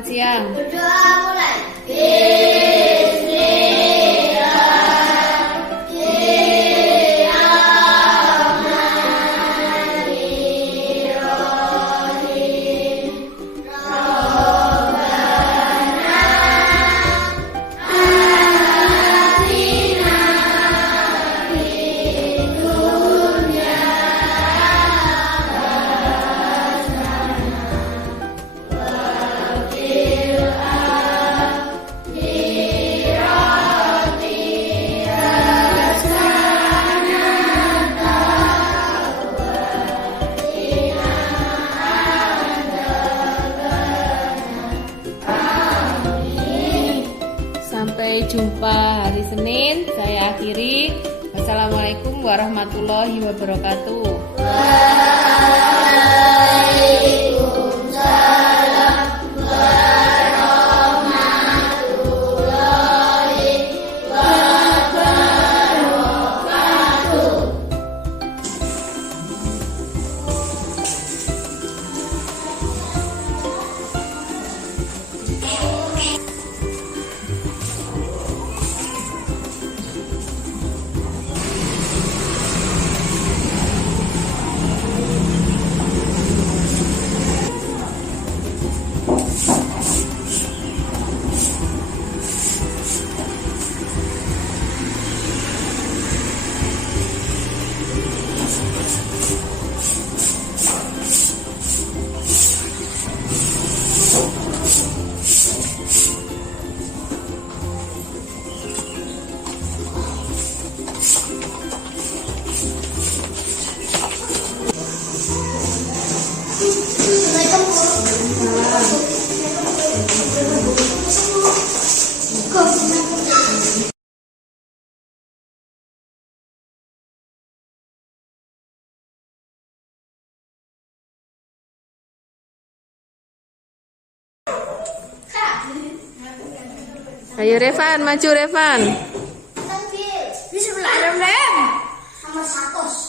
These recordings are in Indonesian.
Selamat siang. Berdoa mulai. Sampai jumpa hari Senin. Saya akhiri. Wassalamualaikum warahmatullahi wabarakatuh. Ayo Revan, maju Revan. Bismillahirrahmanirrahim. Nomor 1.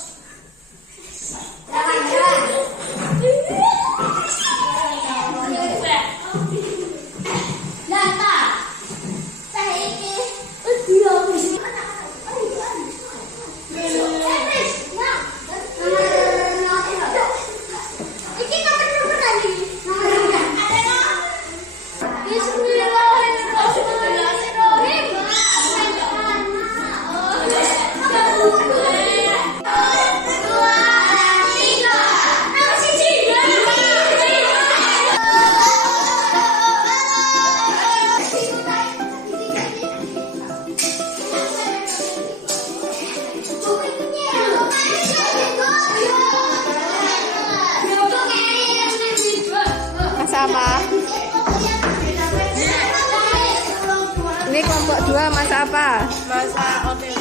Masa apa? Ini kelompok 2 masa apa? Masa OTW.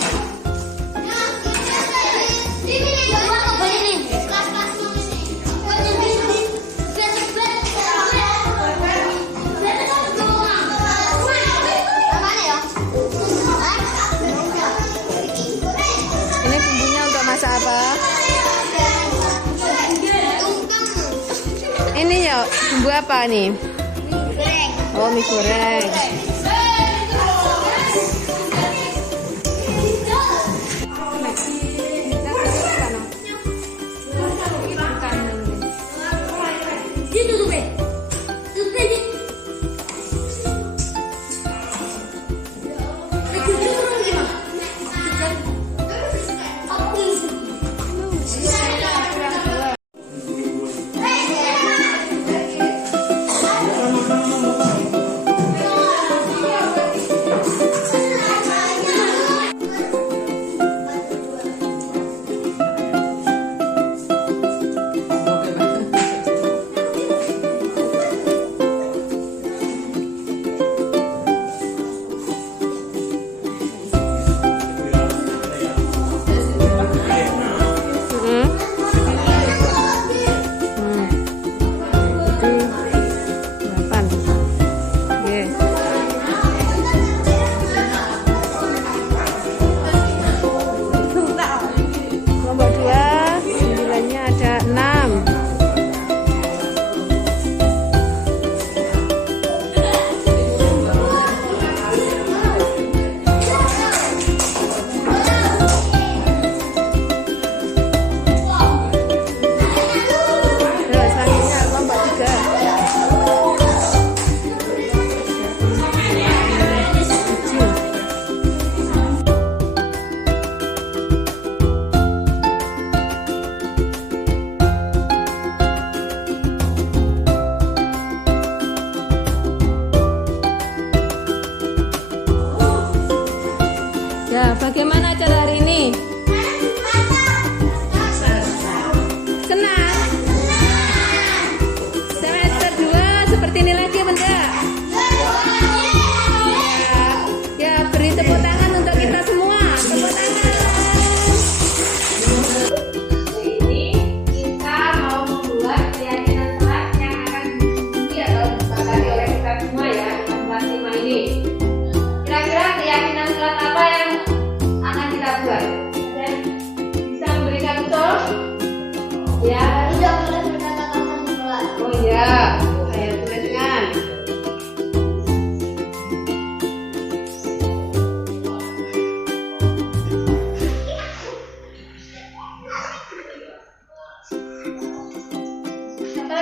Ini bumbunya untuk masa apa? Ini ya bumbu apa nih? Oh, mie goreng.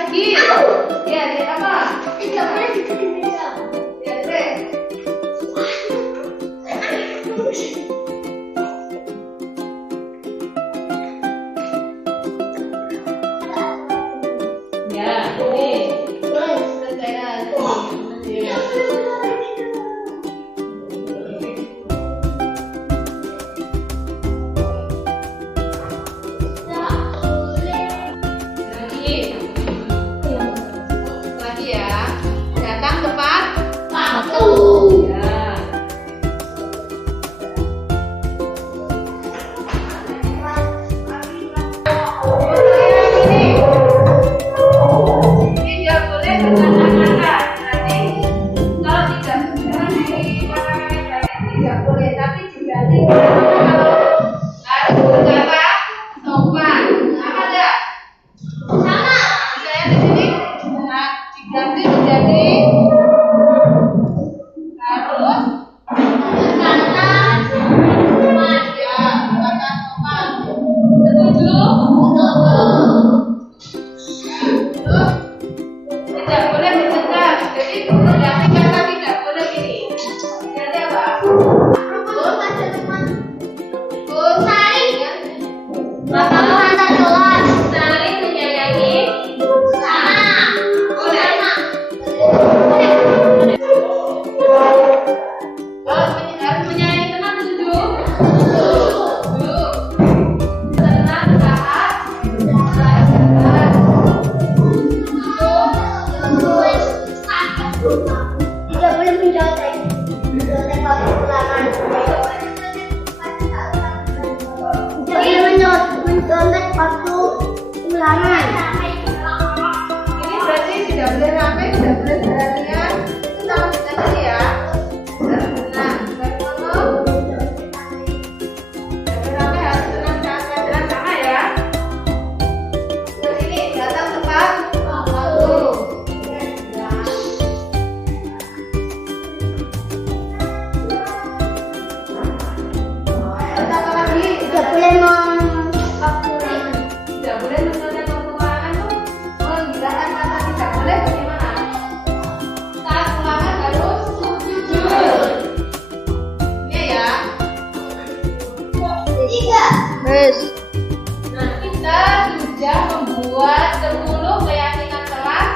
lagi. Ya, lihat apa? Tidak boleh dibikin beda. Lihat deh. Ya, ini. Selesai lagi. Ya. Lagi ya. Datang tepat Waktu. ya. Ini nggak boleh bercanda-canda. Nanti kalau tidak berjalan di warna baik tidak boleh, tapi diganti kalau harus berkata sopan. Sama enggak? Sama. Saya di sini diganti menjadi harus ya kata sopan. Setuju? Tidak boleh bertengkar. Jadi berarti kata tidak boleh ini. Jadi apa? Saling menyayangi. Boleh. Harus menyayangi teman, setuju? Setuju. Tenang, taat. Tidak boleh mencontek. Mencontek waktu ulangan. Tidak boleh mencontek waktu ulangan. Ini berarti tidak boleh ramai, tidak boleh berharian. Itu sama dengan tadi ya. Harus tenang. Harus ngomong. Jangan ramai, harus tenang, jangan jalan sama ya. Terus ini datang tepat waktu. Terus apa lagi? Tidak boleh waktu ulangan. Tidak boleh mencontek waktu ulangan tuh menghilangkan kata tidak boleh bagaimana? Saat ulangan harus jujur. Iya ya. Tiga. Nah, kita sudah membuat 10 keyakinan kelas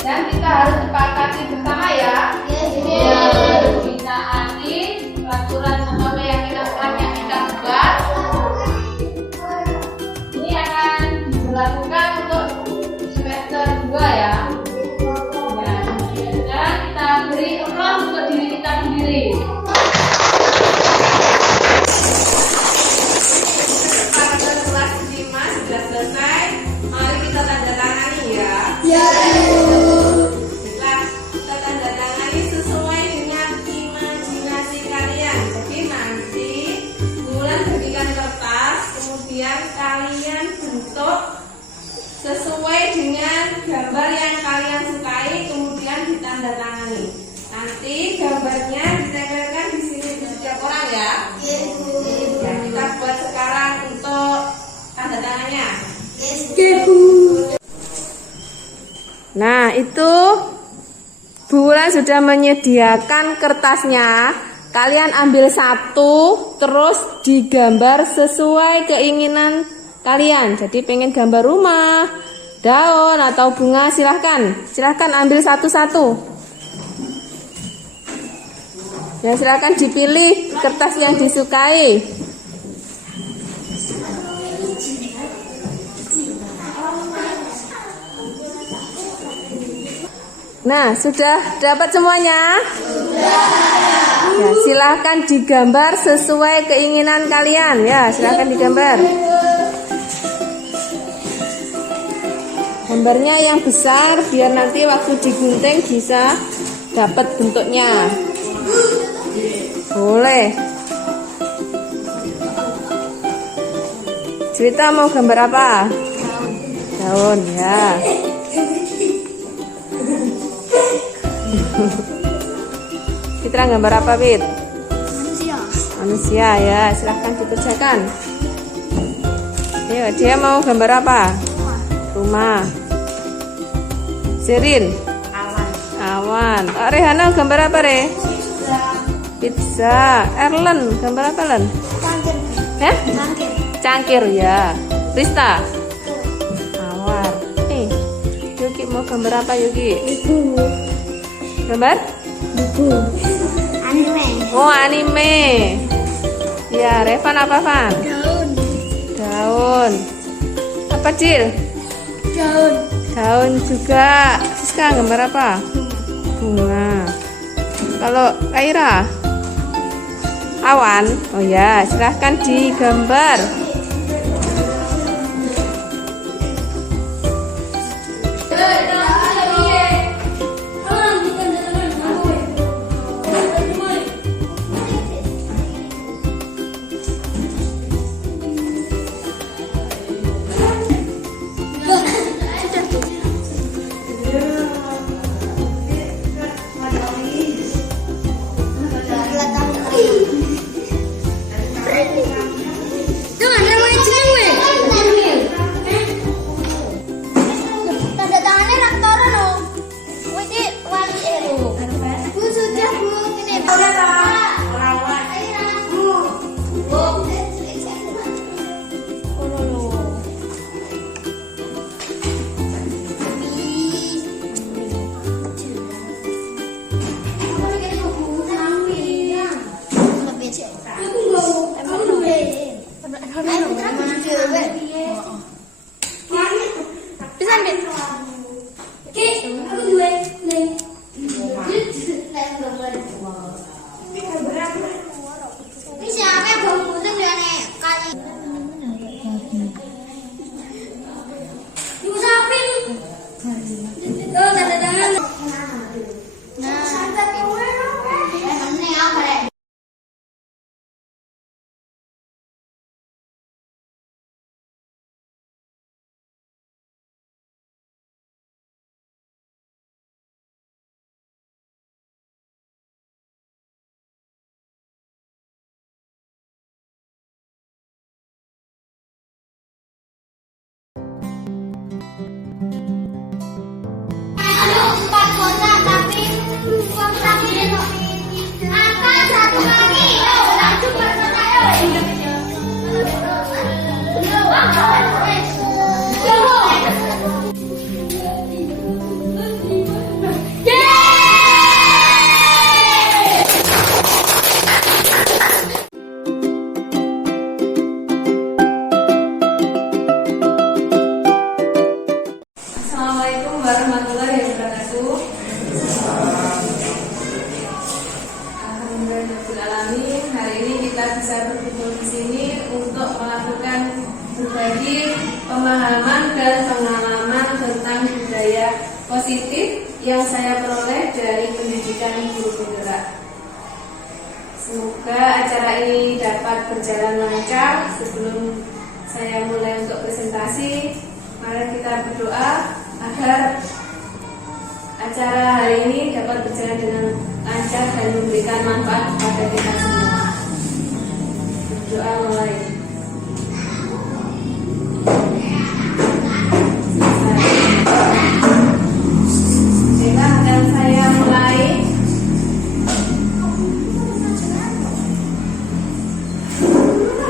dan kita harus sepakati bersama ya. Yang ditaati peraturan atau keyakinan kelas yang kita buat. Ini akan diberlakukan untuk semester 2 ya. Dan kita beri applause untuk diri kita sendiri. Paragraf kelas 5 sudah selesai. Mari kita tanda tangani ya. Setelah kita tanda tangani sesuai dengan imajinasi kalian. Jadi nanti Bulan berikan kertas, kemudian kalian bentuk sesuai dengan gambar yang kalian sukai, kemudian ditandatangani. Nanti gambarnya ditempelkan di sini di setiap orang ya. Ya, kita buat sekarang untuk tanda tangannya. Nah, itu Bulan sudah menyediakan kertasnya. Kalian ambil satu, terus digambar sesuai keinginan kalian. Jadi pengen gambar rumah, daun atau bunga, silahkan ambil satu-satu. Ya, silahkan dipilih kertas yang disukai. Nah, sudah dapat semuanya? Ya, silahkan digambar sesuai keinginan kalian. Ya, silahkan digambar. Gambarnya yang besar biar nanti waktu digunting bisa dapat bentuknya. Boleh. Cerita mau gambar apa? Daun, ya. Fitra gambar apa, Fit? Manusia ya, silahkan dikerjakan. Ayo, dia mau gambar apa? Rumah. Sherin. Awan. Awan. Oh, Rehana gambar apa, Re? Pizza. Erlen gambar apa, Len? Cangkir. Cangkir. Cangkir ya. Rista. Mawar. Yuki mau gambar apa, Yuki? Buku. Gambar? Buku. Anime. Oh, anime. Ya, Revan apa, Van? Daun. Daun. Apa, Cil? Daun. Daun juga. Siska gambar apa? Bunga. Kalau Kaira? Awan. Oh ya, silahkan digambar. Tanda tangannya Raktoro no. Widi wali ero. Bu sudah bu ini perawat. Bu. Bisa ambil. Oke, aku dua. Ini siapa yang bawa kucing ya nek kali. Diusapin. Oh, tanda tangan. Nah, ini apa ya? Empat kotak tapi kotaknya angka satu kali. Lanjut Assalamualaikum warahmatullahi wabarakatuh. Alhamdulillahirobbilalamin. Hari ini kita bisa berkumpul di sini untuk melakukan berbagi pemahaman dan pengalaman tentang budaya positif yang saya peroleh dari pendidikan guru penggerak. Semoga acara ini dapat berjalan lancar. Sebelum saya mulai untuk presentasi, mari kita berdoa agar acara hari ini dapat berjalan dengan lancar dan memberikan manfaat kepada kita semua. Berdoa mulai. Baiklah, dan saya mulai.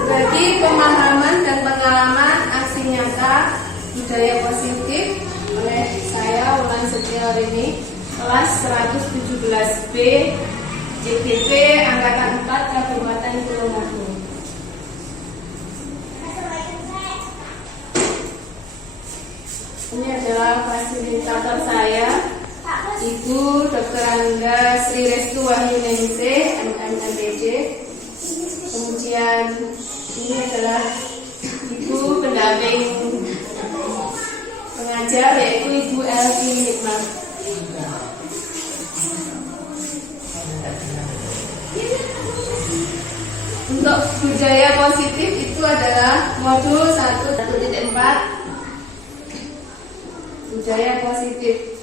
Bagi pemahaman dan pengalaman aksi nyata budaya positif oleh saya Wulan Setiawarini, kelas 117B JPP Angkatan 4 Kabupaten Tulungagung. Ini adalah fasilitator saya, Ibu Dr. Angga Sri Restu Wahyuningsih, MMMPD. Kemudian ini adalah Ibu pendamping pengajar, yaitu Ibu Elvi Hikmah. Untuk budaya positif itu adalah modul 1.4 budaya positif.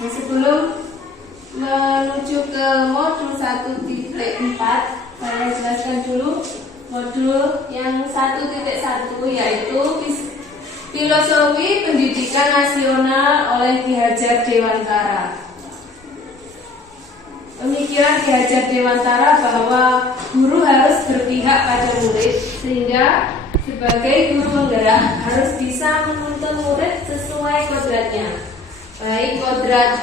Nah, sebelum menuju ke modul 1.4, saya jelaskan dulu modul yang 1.1, yaitu Filosofi Pendidikan Nasional oleh Ki Hajar Dewantara. Pemikiran Ki Hajar Dewantara bahwa guru harus berpihak pada murid, sehingga sebagai guru penggerak harus bisa menuntun murid sesuai kodratnya, baik kodrat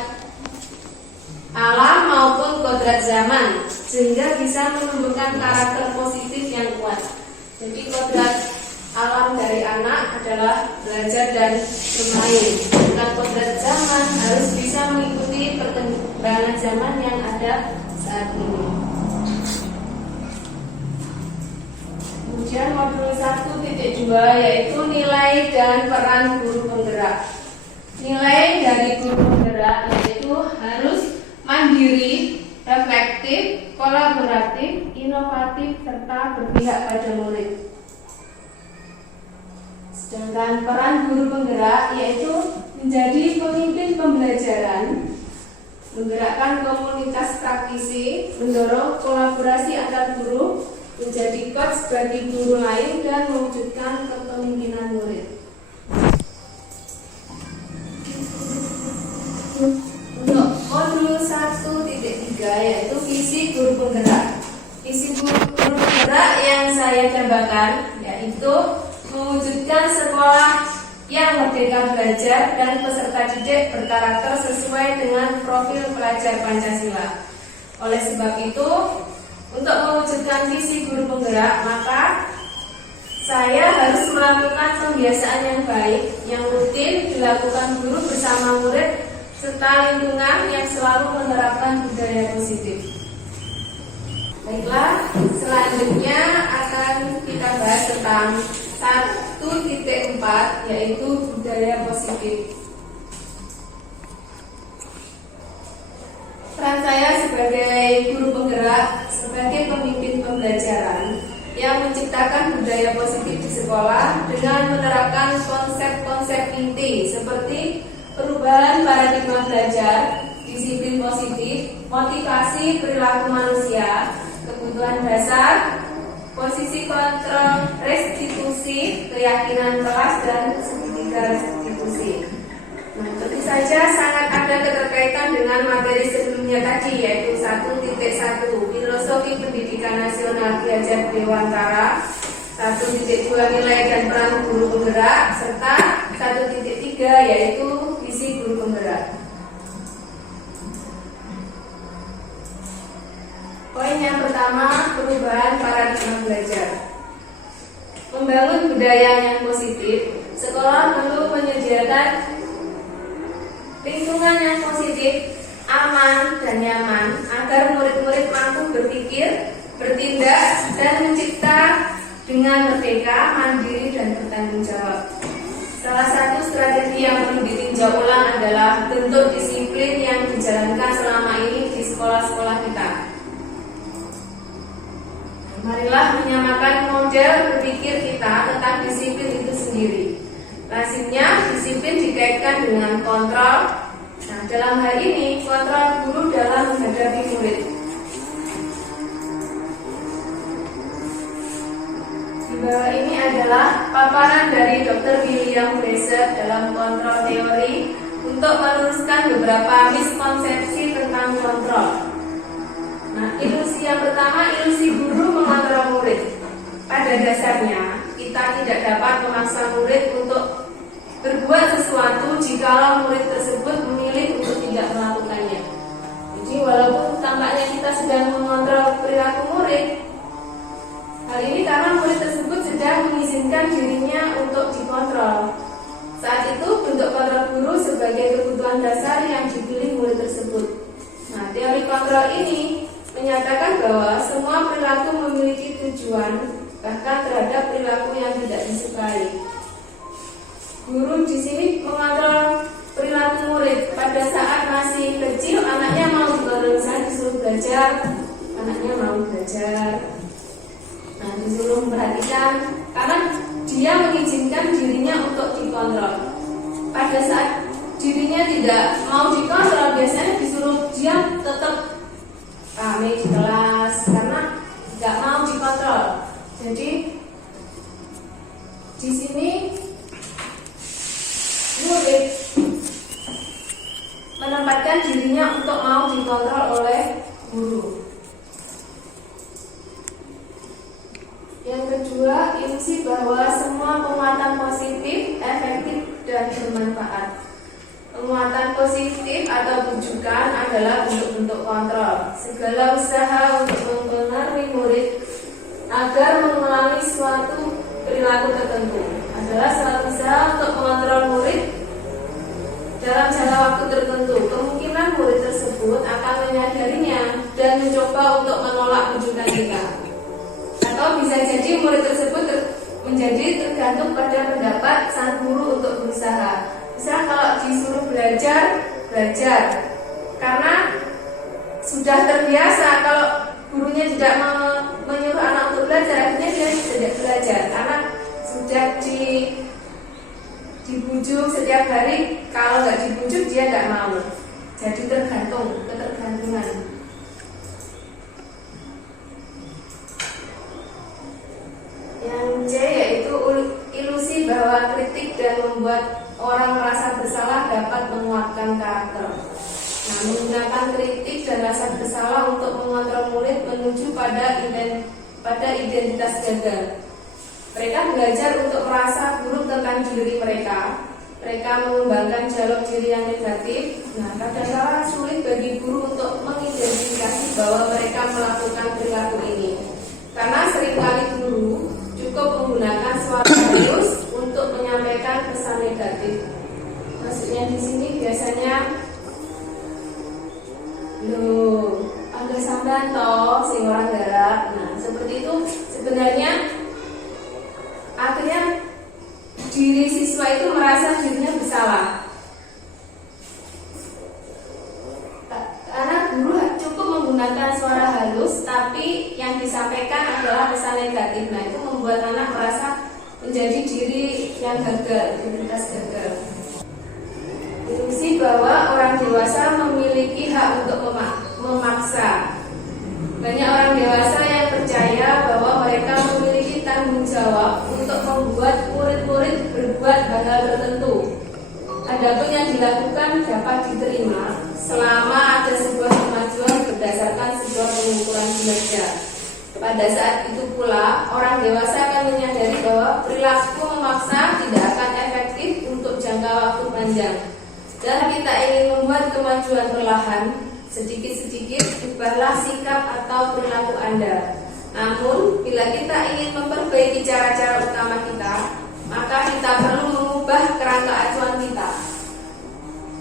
alam maupun kodrat zaman, sehingga bisa menumbuhkan karakter positif yang kuat. Jadi kodrat alam dari anak adalah belajar dan bermain. Dan kodrat zaman harus bisa mengikuti perkembangan zaman yang ada saat ini. Kemudian modul 1.2 yaitu nilai dan peran guru penggerak. Nilai dari guru penggerak yaitu harus mandiri, reflektif, kolaboratif, inovatif, serta berpihak pada murid. Sedangkan peran guru penggerak yaitu menjadi pemimpin pembelajaran, menggerakkan komunitas praktisi, mendorong kolaborasi antar guru, menjadi coach bagi guru lain, dan mewujudkan kepemimpinan murid. Untuk modul 1.3 yaitu visi guru penggerak. Visi guru penggerak yang saya jabarkan yaitu mewujudkan sekolah yang merdeka belajar dan peserta didik berkarakter sesuai dengan profil pelajar Pancasila. Oleh sebab itu, untuk mewujudkan visi guru penggerak, maka saya harus melakukan pembiasaan yang baik, yang rutin dilakukan guru bersama murid, serta lingkungan yang selalu menerapkan budaya positif. Baiklah, selanjutnya akan kita bahas tentang 1.4 yaitu budaya positif. Peran saya sebagai guru penggerak, sebagai pemimpin pembelajaran yang menciptakan budaya positif di sekolah dengan menerapkan konsep-konsep inti seperti perubahan paradigma belajar, disiplin positif, motivasi perilaku manusia, kebutuhan dasar, posisi kontrol restitusi, keyakinan kelas, dan segitiga restitusi. Nah, tentu saja sangat ada keterkaitan dengan materi sebelumnya tadi, yaitu 1.1 Filosofi Pendidikan Nasional Ki Hajar Dewantara, 1.2 Nilai dan Peran Guru Penggerak, serta 1.3 yaitu Visi Guru Penggerak. Poin yang pertama, perubahan paradigma belajar. Membangun budaya yang positif, sekolah perlu menyediakan lingkungan yang positif, aman, dan nyaman agar murid-murid mampu berpikir, bertindak, dan mencipta dengan merdeka, mandiri, dan bertanggung jawab. Salah satu strategi yang perlu ditinjau ulang adalah bentuk disiplin yang dijalankan selama ini di sekolah-sekolah kita. Marilah menyamakan model berpikir kita tentang disiplin itu sendiri. Lazimnya disiplin dikaitkan dengan kontrol. Nah, dalam hal ini kontrol guru dalam menghadapi murid. Di bawah ini adalah paparan dari Dr. William Fraser dalam kontrol teori untuk meluruskan beberapa miskonsepsi tentang kontrol. Nah, ilusi yang pertama, ilusi guru mengontrol murid. Pada dasarnya, kita tidak dapat memaksa murid untuk berbuat sesuatu jikalau murid tersebut memilih untuk tidak melakukannya. Jadi, walaupun tampaknya kita sedang mengontrol perilaku murid, hal ini karena murid tersebut sedang mengizinkan dirinya untuk dikontrol. Saat itu, bentuk kontrol guru sebagai kebutuhan dasar yang dipilih murid tersebut. Nah, teori kontrol ini menyatakan bahwa semua perilaku memiliki tujuan, bahkan terhadap perilaku yang tidak disukai. Guru di sini mengontrol perilaku murid. Pada saat masih kecil, anaknya mau dikontrol, misalnya disuruh belajar, anaknya mau belajar. Nah, disuruh memperhatikan, karena dia mengizinkan dirinya untuk dikontrol. Pada saat dirinya tidak mau dikontrol, biasanya disuruh dia tetap rame di kelas karena tidak mau dikontrol. Jadi di sini menempatkan dirinya untuk mau dikontrol oleh guru. Yang kedua, ilusi bahwa semua penguatan positif, efektif, dan bermanfaat. Penguatan positif atau bujukan adalah bentuk-bentuk kontrol. Segala usaha untuk mempengaruhi murid agar mengulangi suatu perilaku tertentu adalah suatu usaha untuk mengontrol murid dalam jangka waktu tertentu. Kemungkinan murid tersebut akan menyadarinya dan mencoba untuk menolak bujukan kita. Atau bisa jadi murid tersebut menjadi tergantung pada pendapat sang guru untuk berusaha. Misal kalau disuruh belajar, belajar. Karena sudah terbiasa kalau gurunya tidak menyuruh anak untuk belajar, akhirnya dia tidak belajar. Karena sudah dibujuk setiap hari, kalau nggak dibujuk dia nggak mau. Jadi tergantung, ketergantungan. Yang C yaitu ilusi bahwa kritik dan membuat orang merasa bersalah dapat menguatkan karakter. Nah, menggunakan kritik dan rasa bersalah untuk mengontrol murid menuju pada identitas gagal. Mereka belajar untuk merasa buruk tentang diri mereka. Mereka mengembangkan dialog diri yang negatif. Nah, kadang-kadang sulit bagi guru untuk mengidentifikasi bahwa mereka melakukan perilaku ini. Karena seringkali guru cukup menggunakan suara halus untuk menyampaikan pesan negatif. Maksudnya di sini biasanya, loh, ada sampean toh sing orang garap. Nah, seperti itu sebenarnya akhirnya diri siswa itu merasa dirinya bersalah. Karena guru cukup menggunakan suara halus, tapi yang disampaikan adalah pesan negatif. Nah, itu membuat anak merasa menjadi diri yang gagal, identitas gagal. Ilusi bahwa orang dewasa memiliki hak untuk memaksa. Banyak orang dewasa yang percaya bahwa mereka memiliki tanggung jawab untuk membuat murid-murid berbuat hal-hal tertentu. Adapun yang dilakukan dapat diterima selama ada sebuah kemajuan berdasarkan sebuah pengukuran kinerja. Pada saat itu pula, orang dewasa akan menyadari bahwa perilaku memaksa tidak akan efektif untuk jangka waktu panjang. Dan kita ingin membuat kemajuan perlahan, sedikit-sedikit ubahlah sikap atau perilaku Anda. Namun, bila kita ingin memperbaiki cara-cara utama kita, maka kita perlu mengubah kerangka acuan kita.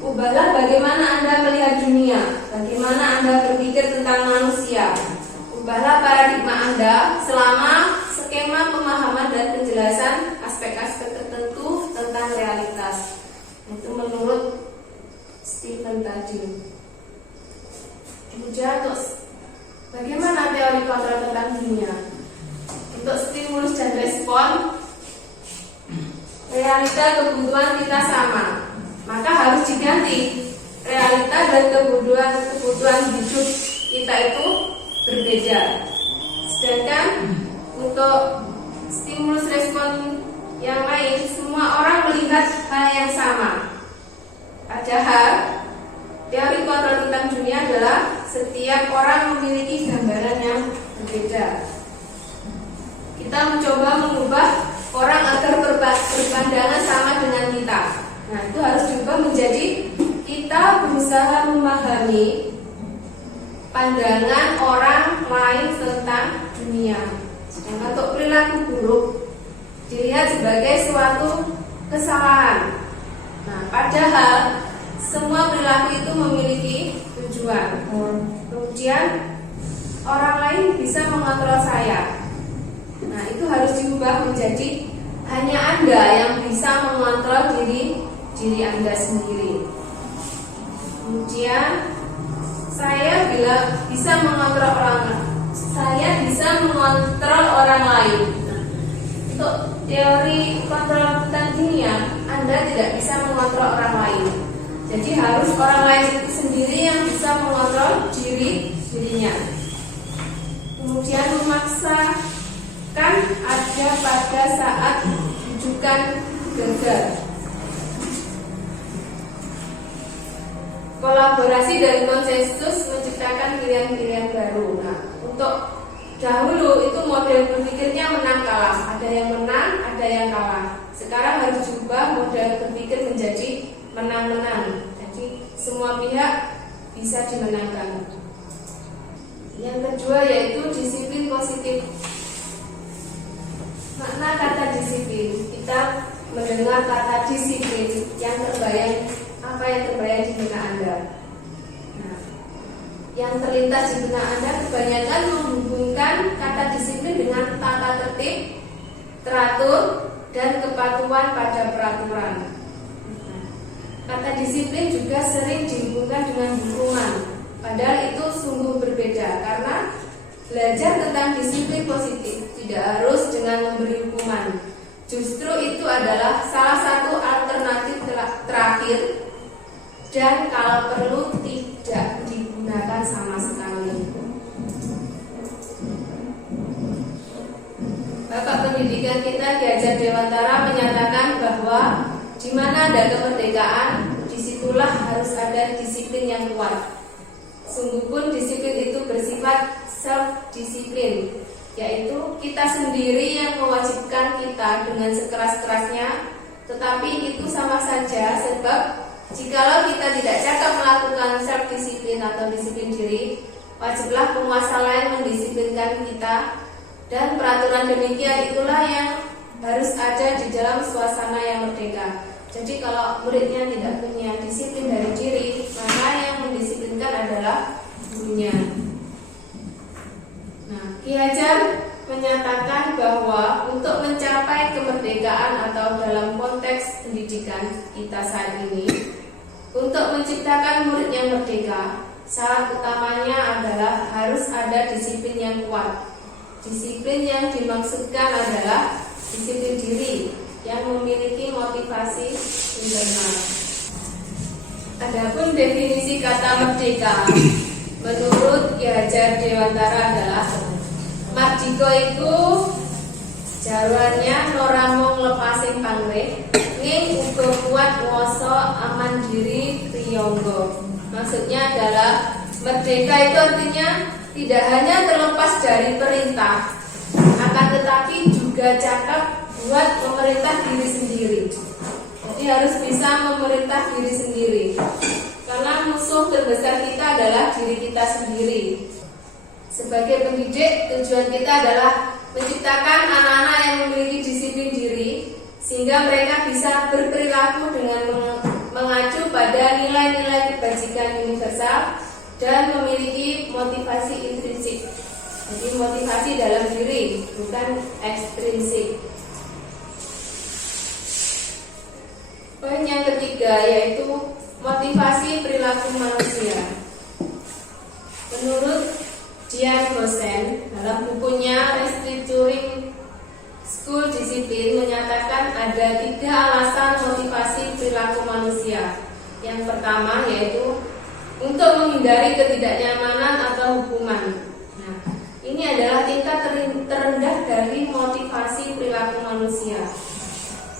Ubahlah bagaimana Anda melihat dunia, bagaimana Anda berpikir tentang manusia. Ubahlah paradigma Anda selama skema pemahaman dan penjelasan aspek-aspek tertentu tentang realitas. Itu menurut Stephen tadi. Kemudian bagaimana teori kontrol tentang dunia? Untuk stimulus dan respon, realita kebutuhan kita sama, maka harus diganti. Realita dan kebutuhan hidup kita itu berbeda. Sedangkan untuk stimulus respon yang lain, semua orang melihat hal yang sama. Padahal teori kontrol tentang dunia adalah setiap orang memiliki gambaran yang berbeda. Kita mencoba mengubah orang agar berpandangan sama dengan kita. Nah, itu harus diubah menjadi kita berusaha memahami pandangan orang lain tentang dunia. Sedangkan untuk perilaku buruk dilihat sebagai suatu kesalahan. Nah, padahal semua perilaku itu memiliki tujuan. Kemudian orang lain bisa mengontrol saya. Nah, itu harus diubah menjadi hanya Anda yang bisa mengontrol diri Anda sendiri. Kemudian saya bila bisa mengontrol orang lain. Nah, untuk teori kontrol tentang dunia, Anda tidak bisa mengontrol orang lain. Jadi harus orang lain itu sendiri yang bisa mengontrol dirinya. Kemudian memaksakan ada pada saat rujukan gagal. kolaborasi dan konsensus menciptakan pilihan-pilihan baru. Nah, untuk dahulu itu model berpikirnya menang kalah, ada yang menang, ada yang kalah. Sekarang harus diubah model berpikir menjadi menang-menang. Jadi semua pihak bisa dimenangkan. Yang kedua yaitu disiplin positif. Makna kata disiplin, kita mendengar kata disiplin yang terbayang, apa yang terbayang di benak Anda? Nah, yang terlintas di benak Anda kebanyakan menghubungkan kata disiplin dengan tata tertib, teratur, dan kepatuhan pada peraturan. Nah, kata disiplin juga sering dihubungkan dengan hukuman, padahal itu sungguh berbeda karena belajar tentang disiplin positif tidak harus dengan memberi hukuman. Justru itu adalah salah satu alternatif terakhir dan kalau perlu tidak digunakan sama sekali. Bapak pendidikan kita Ki Hajar Dewantara menyatakan bahwa di mana ada kemerdekaan, disitulah harus ada disiplin yang kuat. Sungguh pun disiplin itu bersifat self-disiplin, yaitu kita sendiri yang mewajibkan kita dengan sekeras-kerasnya. Tetapi itu sama saja, sebab jikalau kita tidak cakap melakukan self-disiplin atau disiplin diri, wajiblah penguasa lain mendisiplinkan kita. Dan peraturan demikian itulah yang harus ada di dalam suasana yang merdeka. Jadi kalau muridnya tidak punya disiplin dari diri, maka yang mendisiplinkan adalah gurunya. Nah, Ki Hajar menyatakan bahwa untuk mencapai kemerdekaan atau dalam konteks pendidikan kita saat ini, untuk menciptakan murid yang merdeka, syarat utamanya adalah harus ada disiplin yang kuat. Disiplin yang dimaksudkan adalah disiplin diri yang memiliki motivasi internal. Adapun definisi kata merdeka menurut Ki Hajar Dewantara adalah mardika iku jarwannya ora mung lepasin pamrih ning uga kuat nguwasa aman diri priyangga. Maksudnya adalah merdeka itu artinya tidak hanya terlepas dari perintah, akan tetapi juga cakap buat memerintah diri sendiri. Jadi harus bisa memerintah diri sendiri. Karena musuh terbesar kita adalah diri kita sendiri. Sebagai pendidik, tujuan kita adalah menciptakan anak-anak yang memiliki disiplin diri, sehingga mereka bisa berperilaku dengan mengacu pada nilai-nilai kebajikan universal dan memiliki motivasi intrinsik. Jadi motivasi dalam diri, bukan ekstrinsik. Poin yang ketiga yaitu motivasi perilaku manusia. Menurut Dian Gosen dalam bukunya Restructuring School Discipline menyatakan ada 3 alasan motivasi perilaku manusia. Yang pertama yaitu untuk menghindari ketidaknyamanan atau hukuman. Nah, ini adalah tingkat terendah dari motivasi perilaku manusia.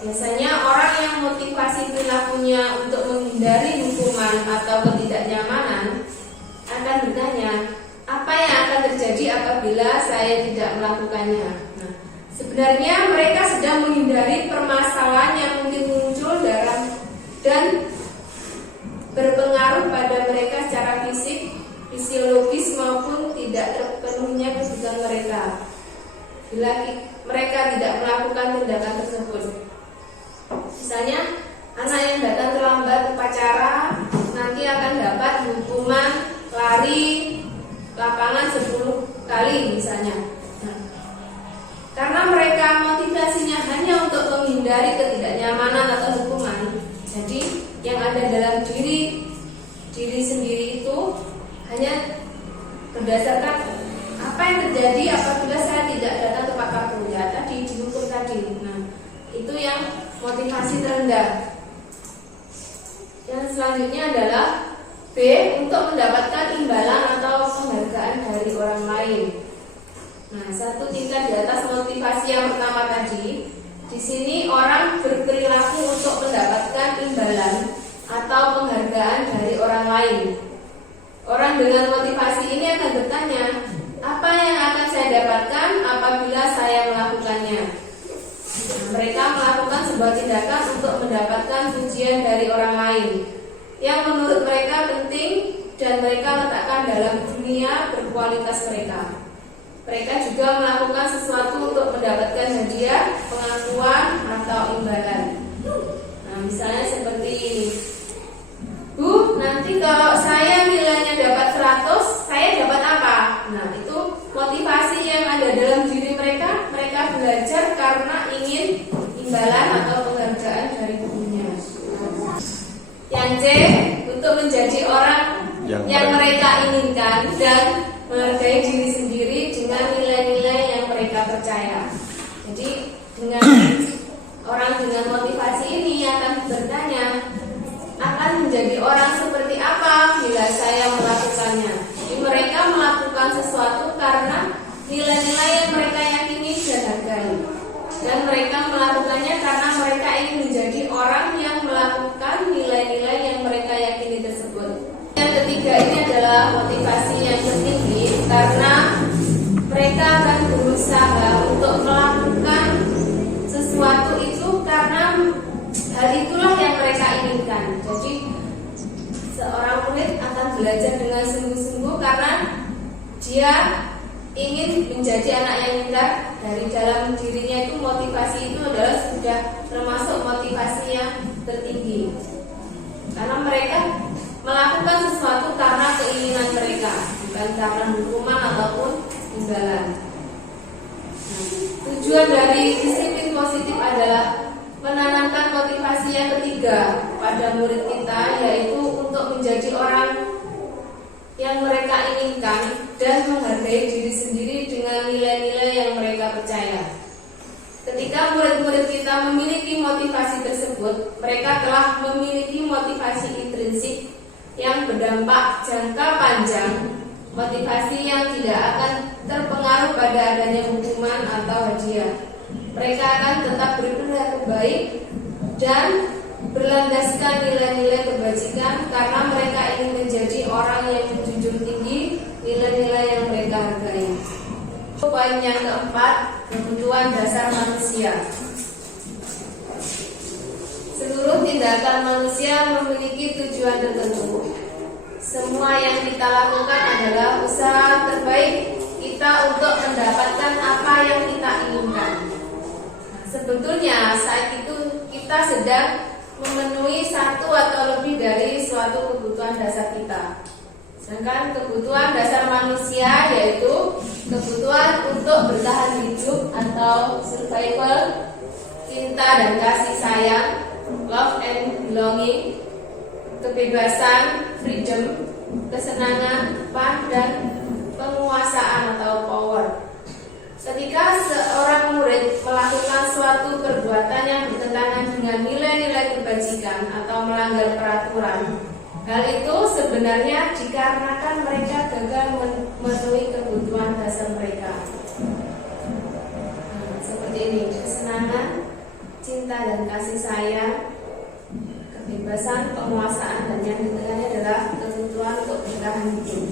Biasanya orang yang motivasi perilakunya untuk menghindari hukuman atau ketidaknyamanan akan bertanya, apa yang akan terjadi apabila saya tidak melakukannya? Nah, sebenarnya mereka sedang menghindari permasalahan yang mungkin muncul dan berpengaruh pada mereka secara fisik, fisiologis maupun tidak terpenuhnya kebutuhan mereka. Bila mereka tidak melakukan tindakan tersebut. Misalnya, anak yang datang terlambat upacara nanti akan dapat hukuman lari lapangan 10 kali misalnya. Nah, karena mereka motivasinya hanya untuk menghindari ketidaknyamanan atau hukuman, jadi yang ada dalam diri sendiri itu hanya berdasarkan apa yang terjadi apabila saya tidak datang tepat waktu, ya tadi dihukum tadi. Nah, itu yang motivasi terendah. Yang selanjutnya adalah B, untuk mendapatkan imbalan atau penghargaan dari orang lain. Nah, satu tingkat di atas motivasi yang pertama tadi, di sini orang berperilaku untuk mendapatkan imbalan atau penghargaan dari orang lain. lain. Orang dengan motivasi ini akan bertanya, apa yang akan saya dapatkan apabila saya melakukannya? Mereka melakukan sebuah tindakan untuk mendapatkan pujian dari orang lain yang menurut mereka penting dan mereka letakkan dalam dunia berkualitas mereka. Mereka juga melakukan sesuatu untuk mendapatkan hadiah, pengakuan, atau imbalan. Nah, misalnya seperti ini. Bu, nanti kalau saya nilainya dapat 100, saya dapat apa? Nah, itu motivasi yang ada dalam diri mereka. Mereka belajar karena ingin imbalan atau penghargaan dari gurunya. Yang C, untuk menjadi orang yang mereka inginkan dan menghargai diri sendiri dengan nilai-nilai yang mereka percaya. Jadi dengan orang dengan motivasi ini akan bertanya, akan menjadi orang seperti apa bila saya melakukannya. Jadi mereka melakukan sesuatu karena nilai-nilai yang mereka yakini dan hargai. Dan mereka melakukannya karena mereka ingin menjadi orang yang melakukan nilai-nilai yang mereka yakini tersebut. Yang ketiga ini adalah motivasi yang tertinggi karena mereka akan berusaha untuk melakukan sesuatu itu karena hal itulah yang mereka inginkan. Jadi seorang murid akan belajar dengan sungguh-sungguh karena dia ingin menjadi anak yang pintar. Dari dalam dirinya itu motivasi itu adalah sudah termasuk motivasi yang tertinggi. Karena mereka melakukan sesuatu karena keinginan mereka, bukan karena hukuman ataupun imbalan. Tujuan dari disiplin positif adalah menanamkan motivasi yang ketiga pada murid kita, yaitu untuk menjadi orang yang mereka inginkan dan menghargai diri sendiri dengan nilai-nilai yang mereka percaya. Ketika murid-murid kita memiliki motivasi tersebut, mereka telah memiliki motivasi intrinsik yang berdampak jangka panjang, motivasi yang tidak akan terpengaruh pada adanya hukuman atau hadiah. Mereka akan tetap berperilaku baik dan berlandaskan nilai-nilai kebajikan karena mereka ingin menjadi orang yang menjunjung tinggi nilai-nilai yang mereka hargai. Poin yang keempat, kebutuhan dasar manusia. Seluruh tindakan manusia memiliki tujuan tertentu. Semua yang kita lakukan adalah usaha terbaik kita untuk mendapatkan apa yang kita inginkan. Sebetulnya saat itu kita sedang memenuhi satu atau lebih dari suatu kebutuhan dasar kita. Sedangkan kebutuhan dasar manusia yaitu kebutuhan untuk bertahan hidup atau survival, cinta dan kasih sayang, love and belonging, kebebasan, freedom, kesenangan, fun, dan penguasaan atau power. Ketika seorang murid melakukan suatu perbuatan yang bertentangan dengan nilai-nilai kebajikan atau melanggar peraturan, hal itu sebenarnya dikarenakan mereka gagal memenuhi kebutuhan dasar mereka. Seperti ini, kesenangan, cinta dan kasih sayang, kebebasan, penguasaan, dan yang di tengahnya adalah kebutuhan untuk bertahan hidup.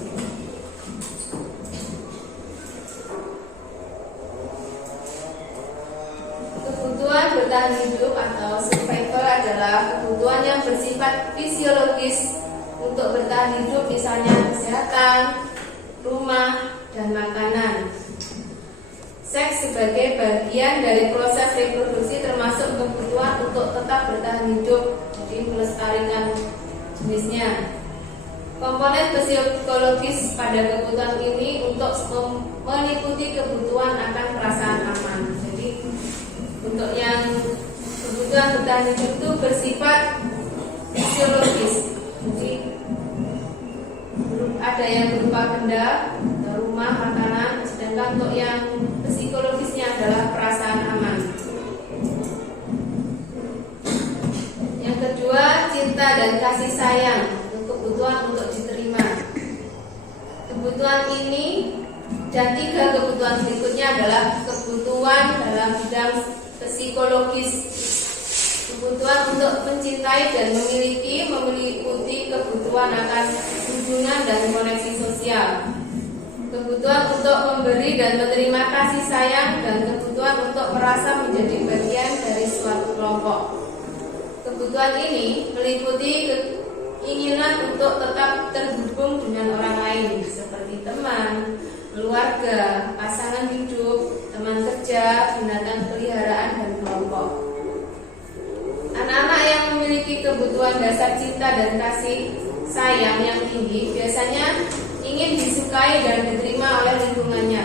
Kebutuhan bertahan hidup atau survival adalah kebutuhan yang bersifat fisiologis untuk bertahan hidup, misalnya kesehatan, rumah, dan makanan. Seks sebagai bagian dari proses reproduksi termasuk kebutuhan untuk tetap bertahan hidup, jadi melestarikan jenisnya. Komponen psikologis pada kebutuhan ini untuk meliputi kebutuhan akan perasaan aman. Jadi untuk yang kebutuhan bertahan hidup itu bersifat fisiologis. Jadi ada yang berupa benda, rumah, makanan. Sedangkan untuk yang psikologisnya adalah perasaan aman. Yang kedua, cinta dan kasih sayang, kebutuhan untuk diterima. Kebutuhan ini dan tiga kebutuhan berikutnya adalah kebutuhan dalam bidang psikologis Kebutuhan untuk mencintai dan memiliki meliputi kebutuhan akan hubungan dan koneksi sosial. Kebutuhan untuk memberi dan menerima kasih sayang dan kebutuhan untuk merasa menjadi bagian dari suatu kelompok. Kebutuhan ini meliputi keinginan untuk tetap terhubung dengan orang lain seperti teman, keluarga, pasangan hidup, teman kerja, binatang peliharaan, dan kelompok. Anak-anak yang memiliki kebutuhan dasar cinta dan kasih sayang yang tinggi biasanya ingin disukai dan diterima oleh lingkungannya.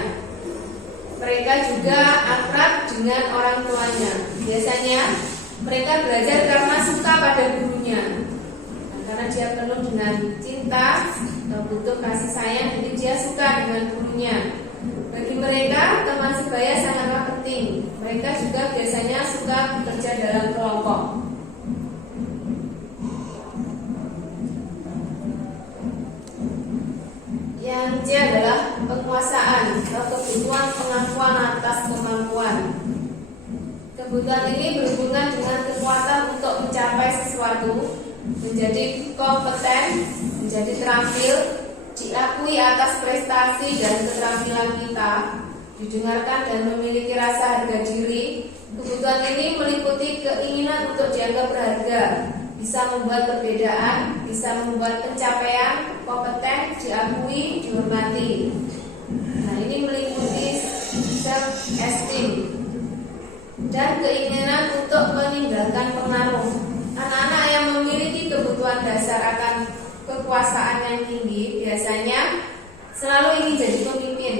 Mereka juga akrab dengan orang tuanya. Biasanya mereka belajar karena suka pada gurunya. Karena dia penuh dengan cinta dan butuh kasih sayang, jadi dia suka dengan gurunya. Bagi mereka, teman sebaya sangatlah penting. Mereka juga biasanya suka bekerja dalam kelompok. Yang C adalah penguasaan atau kebutuhan pengakuan atas kemampuan. Kebutuhan ini berhubungan dengan kekuatan untuk mencapai sesuatu, menjadi kompeten, menjadi terampil, diakui atas prestasi dan keterampilan kita, didengarkan dan memiliki rasa harga diri. Kebutuhan ini meliputi keinginan untuk dianggap berharga, bisa membuat perbedaan, bisa membuat pencapaian, kompeten, diakui, dihormati. Nah, ini meliputi self-esteem dan keinginan untuk meninggalkan pengaruh. Anak-anak yang memiliki kebutuhan dasar akan kekuasaan yang tinggi biasanya selalu ingin jadi pemimpin,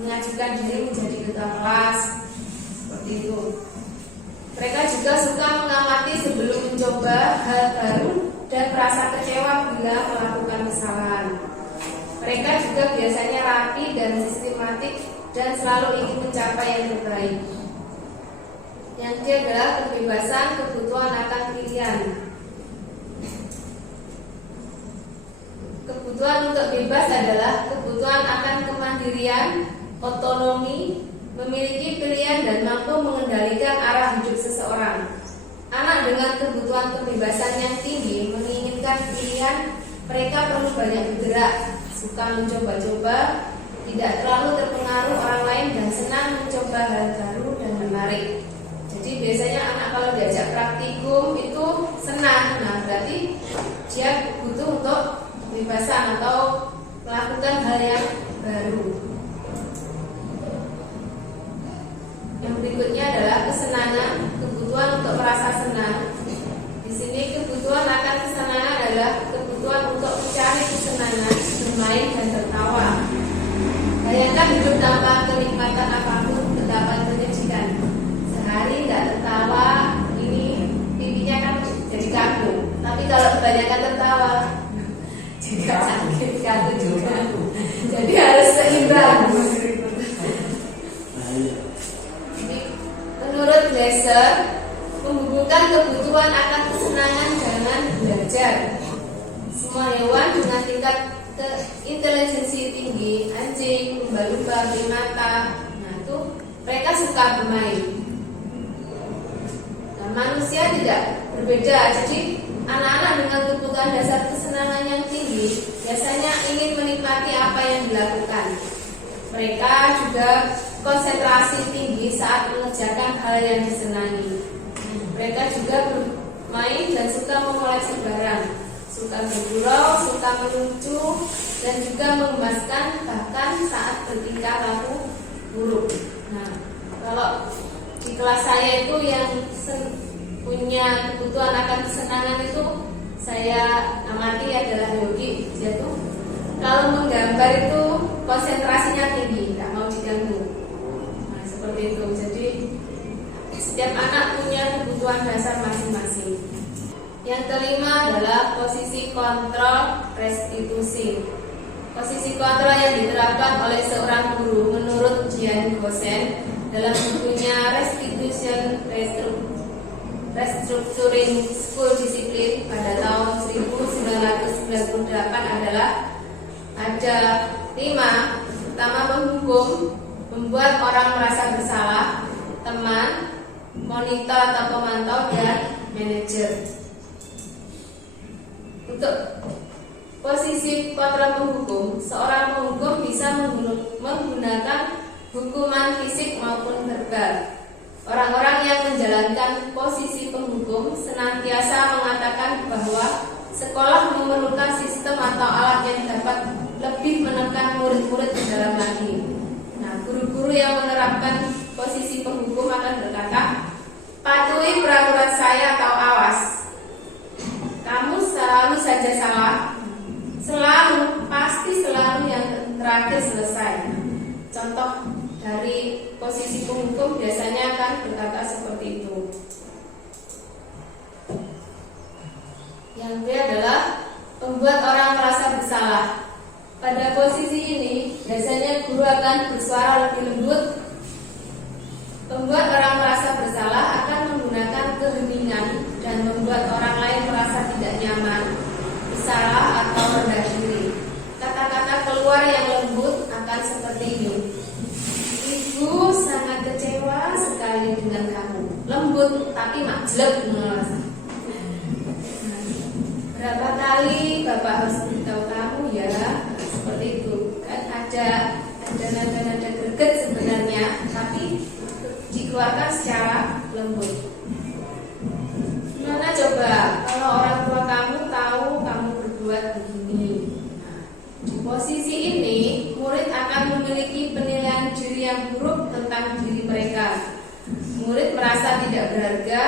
mengajukan diri menjadi ketua kelas, seperti itu. Mereka juga suka mengamati sebelum mencoba hal baru dan merasa kecewa bila melakukan kesalahan. Mereka juga biasanya rapi dan sistematik dan selalu ingin mencapai yang terbaik. Yang D adalah kebebasan, kebutuhan akan pilihan. Kebutuhan untuk bebas adalah kebutuhan akan kemandirian, otonomi, memiliki pilihan dan mampu mengendalikan arah hidup seseorang. Anak dengan kebutuhan kebebasan yang tinggi menginginkan pilihan. Mereka perlu banyak bergerak, suka mencoba-coba, tidak terlalu terpengaruh orang lain dan senang mencoba hal baru dan menarik. Jadi biasanya anak kalau diajak praktikum itu senang. Nah, berarti dia butuh untuk kebebasan atau melakukan hal yang baru. Yang berikutnya adalah kesenangan, kebutuhan untuk merasa senang. Di sini kebutuhan akan kesenangan adalah kebutuhan untuk mencari kesenangan, bermain dan tertawa. Bayangkan hidup tanpa kenikmatan apapun betapa menyedihkan. Sehari tidak tertawa, ini pipinya kan jadi kaku. Tapi kalau kebanyakan tertawa, juga sakit kaku juga. Jadi harus seimbang. Menurut Glaser, menghubungkan kebutuhan akan kesenangan dengan belajar. Semua hewan dengan tingkat intelijensi tinggi, anjing, lumba-lumba, primata, nah itu mereka suka bermain. Nah, manusia tidak berbeda. Jadi anak-anak dengan kebutuhan dasar kesenangan yang tinggi biasanya ingin menikmati apa yang dilakukan. Mereka juga konsentrasi tinggi saat mengerjakan hal yang disenangi. Mereka juga bermain dan suka mengoleksi barang, suka bergurau, suka melucu, dan juga mengemaskan bahkan saat bertingkah laku buruk. Nah, kalau di kelas saya itu yang punya kebutuhan akan kesenangan itu saya amati adalah Yogi. Dia tuh kalau menggambar itu konsentrasinya tinggi, nggak mau diganggu. Nah, seperti itu. Jadi setiap anak punya kebutuhan dasar masing-masing. Yang kelima adalah posisi kontrol restitusi. Posisi kontrol yang diterapkan oleh seorang guru menurut Jian Gosen dalam bukunya Restitution Restructuring School Discipline pada tahun 1998 adalah ada 5. Pertama, menghukum, membuat orang merasa bersalah, teman, monitor atau pemantau, dan manajer. Untuk posisi kontrol penghukum, seorang penghukum bisa menggunakan hukuman fisik maupun verbal. Orang-orang yang menjalankan posisi penghukum senantiasa mengatakan bahwa sekolah memerlukan sistem atau alat yang dapat lebih menekan murid-murid ke dalam lagi. Nah, guru-guru yang menerapkan posisi penghukum akan berkata, patuhi peraturan saya atau awas. Kamu selalu saja salah. Selalu, pasti selalu yang terakhir selesai. Contoh dari posisi penghukum biasanya akan berkata seperti itu. Yang B adalah membuat orang merasa bersalah. Pada posisi ini, biasanya guru akan bersuara lebih lembut. Membuat orang merasa bersalah akan menggunakan keheningan dan membuat orang lain merasa tidak nyaman, bersalah atau rendah diri. Kata-kata keluar yang lembut akan seperti ini. Ibu sangat kecewa sekali dengan kamu. Lembut tapi majlek. Berapa kali Bapak harus beritahu kamu ya? Seperti itu. Kan ada nada-nada greget sebenarnya, tapi dikeluarkan secara lembut. Gimana coba kalau orang tua kamu tahu kamu berbuat begini? Nah, di posisi ini murid akan memiliki penilaian diri yang buruk tentang diri mereka. Murid merasa tidak berharga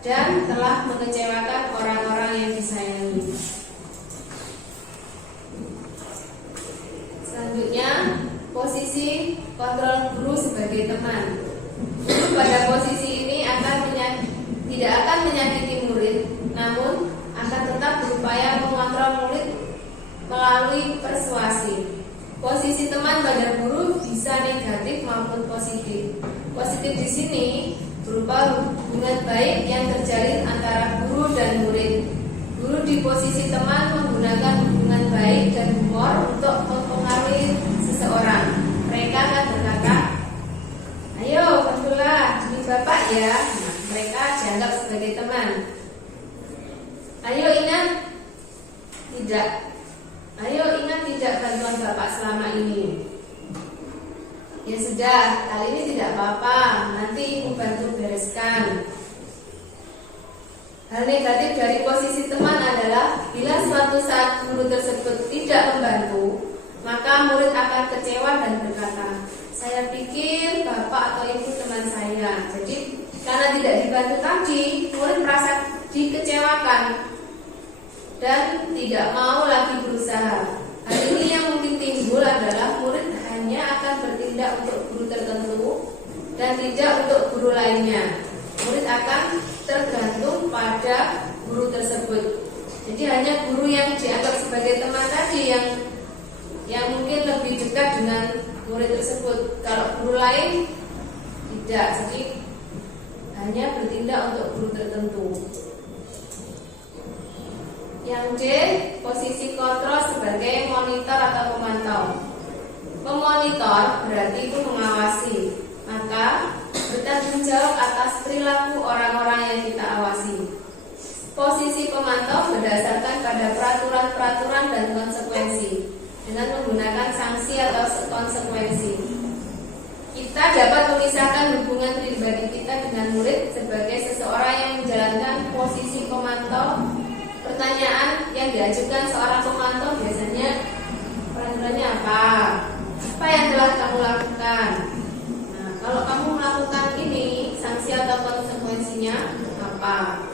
dan telah mengecewakan orang-orang yang disayangi. Selanjutnya, posisi kontrol guru sebagai teman. Guru pada posisi ini tidak akan menyakiti murid, namun akan tetap berupaya mengontrol murid melalui persuasi. Posisi teman pada guru bisa negatif maupun positif. Positif di sini berupa hubungan baik yang terjalin antara guru dan murid. Guru di posisi teman menggunakan hubungan baik dan humor untuk mempengaruhi seseorang. Mereka akan berkata, ayo bantulah demi Bapak ya. Nah, mereka dianggap sebagai teman. Ayo ingat tidak bantuan Bapak selama ini. Ya sudah, kali ini tidak apa-apa, nanti Ibu bantu bereskan. Hal negatif dari posisi teman adalah bila suatu saat guru tersebut tidak membantu, maka murid akan kecewa dan berkata, saya pikir Bapak atau Ibu teman saya. Jadi karena tidak dibantu tadi, murid merasa dikecewakan dan tidak mau lagi berusaha. Hal ini yang mungkin timbul adalah murid hanya akan bertindak untuk guru tertentu dan tidak untuk guru lainnya. Murid akan tergantung pada guru tersebut. Jadi hanya guru yang dianggap sebagai teman tadi yang mungkin lebih dekat dengan murid tersebut. Kalau guru lain tidak, jadi hanya bertindak untuk guru tertentu. Yang D, posisi kontrol sebagai monitor atau pemantau. Memonitor berarti itu mengawasi, maka bertanggung jawab atas perilaku orang-orang yang kita awasi. Posisi pemantau berdasarkan pada peraturan-peraturan dan konsekuensi dengan menggunakan sanksi atau konsekuensi. Kita dapat memisahkan hubungan pribadi kita dengan murid sebagai seseorang yang menjalankan posisi pemantau. Pertanyaan yang diajukan seorang pemantau biasanya peraturannya apa? Apa yang telah kamu lakukan? Nah, kalau kamu melakukan ini, sanksi atau konsekuensinya apa?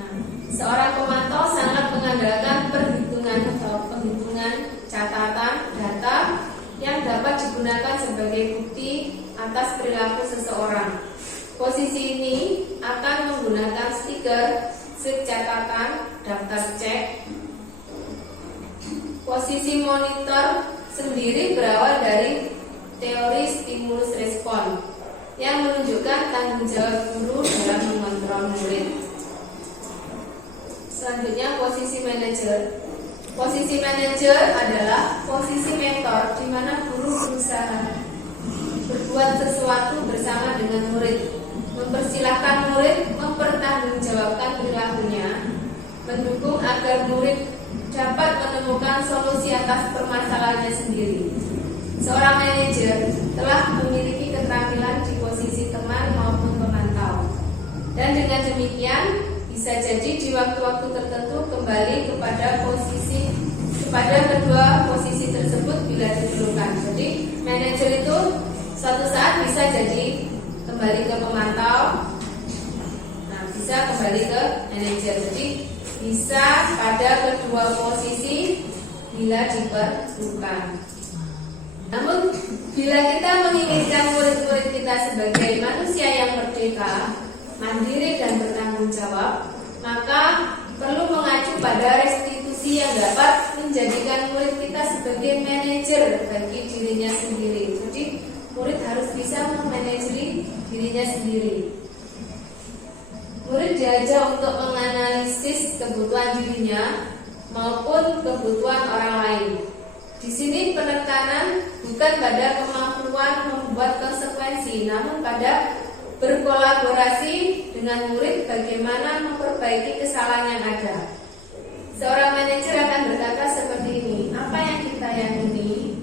Nah, seorang pemantau sangat mengandalkan penghitungan catatan data yang dapat digunakan sebagai bukti atas perilaku seseorang. Posisi ini akan menggunakan stiker, slip catatan, daftar cek. Posisi monitor sendiri berawal dari teori stimulus respon yang menunjukkan tanggung jawab guru dalam mengontrol murid. Selanjutnya posisi manajer. Posisi manajer adalah posisi mentor di mana guru berusaha berbuat sesuatu bersama dengan murid, mempersilahkan murid mempertanggungjawabkan perilakunya, mendukung agar murid dapat menemukan solusi atas permasalahannya sendiri. Seorang manajer telah memiliki keterampilan di posisi teman maupun pemantau, dan dengan demikian bisa jadi di waktu-waktu tertentu kembali kepada kedua posisi tersebut bila diperlukan. Jadi manajer itu suatu saat bisa jadi kembali ke pemantau, bisa kembali ke manajer. Jadi bisa pada kedua posisi bila diperlukan. Namun bila kita menginginkan murid-murid kita sebagai manusia yang merdeka, mandiri dan bertanggung jawab, maka perlu mengacu pada restitusi yang dapat menjadikan murid kita sebagai manajer bagi dirinya sendiri. Jadi murid harus bisa memanajeri dirinya sendiri. Murid diajar untuk menganalisis kebutuhan dirinya maupun kebutuhan orang lain. Di sini penekanan bukan pada kemampuan membuat konsekuensi, namun pada berkolaborasi dengan murid bagaimana memperbaiki kesalahan yang ada. Seorang manajer akan berkata seperti ini, apa yang kita yakini?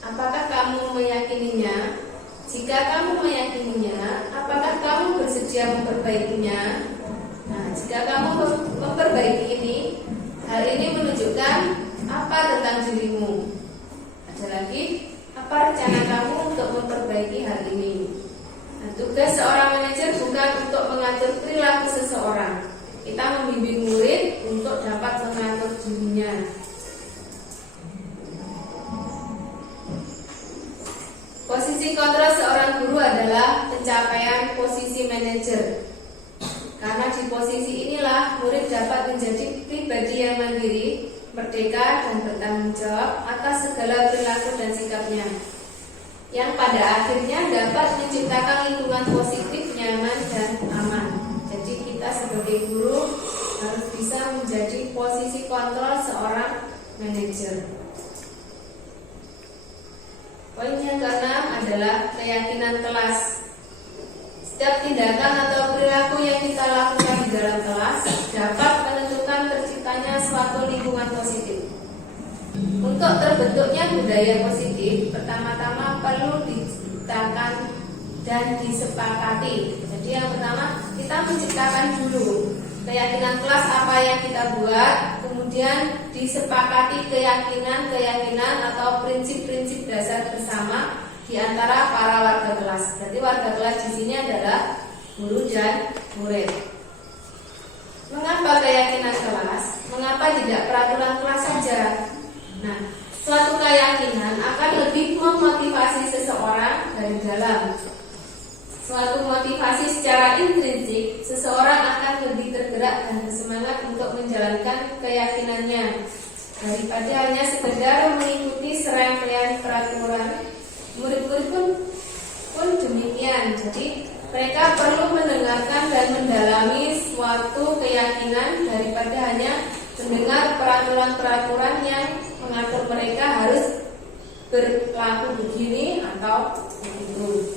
Apakah kamu meyakininya? Jika kamu meyakininya, apakah kamu bersedia memperbaikinya? Nah, jika kamu memperbaiki ini, hal ini menunjukkan apa tentang dirimu? Ada lagi, apa rencana kamu untuk memperbaiki hal ini? Nah, tugas seorang manajer bukan untuk mengatur perilaku seseorang. Kita membimbing murid untuk dapat mengatur dirinya. Posisi kontrol seorang guru adalah pencapaian posisi manajer. Karena di posisi inilah murid dapat menjadi pribadi yang mandiri, merdeka dan bertanggung jawab atas segala perilaku dan sikapnya, yang pada akhirnya dapat menciptakan lingkungan positif, nyaman dan aman. Jadi kita sebagai guru harus bisa menjadi posisi kontrol seorang manajer. Poin yang keenam adalah keyakinan kelas. Setiap tindakan atau perilaku yang kita lakukan di dalam kelas dapat menentukan terciptanya suatu lingkungan positif. Untuk terbentuknya budaya positif, pertama-tama perlu diciptakan dan disepakati. Jadi yang pertama, kita menciptakan dulu keyakinan kelas apa yang kita buat, kemudian disepakati keyakinan atau prinsip-prinsip dasar bersama di antara para warga kelas. Jadi warga kelas di sini adalah guru dan murid. Mengapa keyakinan kelas? Mengapa tidak peraturan kelas saja? Nah, suatu keyakinan akan lebih memotivasi seseorang dari dalam. Suatu motivasi secara intrinsik, seseorang akan lebih tergerak dan bersemangat untuk menjalankan keyakinannya daripada hanya sekedar mengikuti serangkaian peraturan. Murid-murid pun demikian. Jadi mereka perlu mendengarkan dan mendalami suatu keyakinan daripada hanya mendengar peraturan-peraturan yang mengatur mereka harus berlaku begini atau begitu.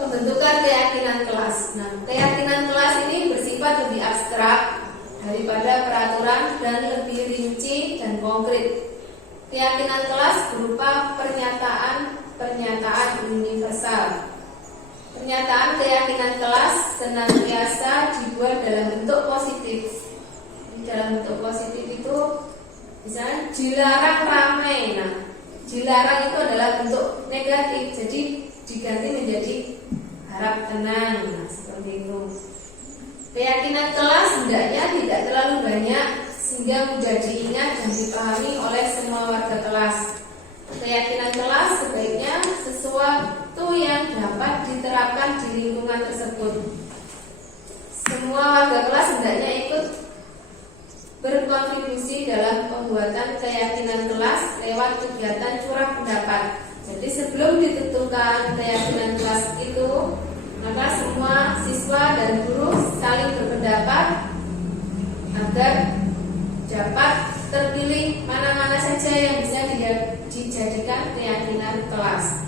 Pembentukan keyakinan kelas. Nah, keyakinan kelas ini bersifat lebih abstrak daripada peraturan dan lebih rinci dan konkret. Keyakinan kelas berupa pernyataan universal. Pernyataan keyakinan kelas senantiasa dibuat dalam bentuk positif. Dalam bentuk positif itu misalnya dilarang ramai. Nah, dilarang itu adalah bentuk negatif. Jadi diganti menjadi harap tenang. Nah, seperti itu. Keyakinan kelas hendaknya tidak terlalu banyak sehingga mudah diingat dan dipahami oleh semua warga kelas. Keyakinan kelas sebaiknya sesuatu yang dapat diterapkan di lingkungan tersebut. Semua warga kelas hendaknya ikut berkontribusi dalam pembuatan keyakinan kelas lewat kegiatan curah pendapat. Jadi sebelum ditentukan keyakinan kelas itu, maka semua siswa dan guru saling berpendapat agar dapat terpilih mana-mana saja yang bisa dijadikan keyakinan kelas.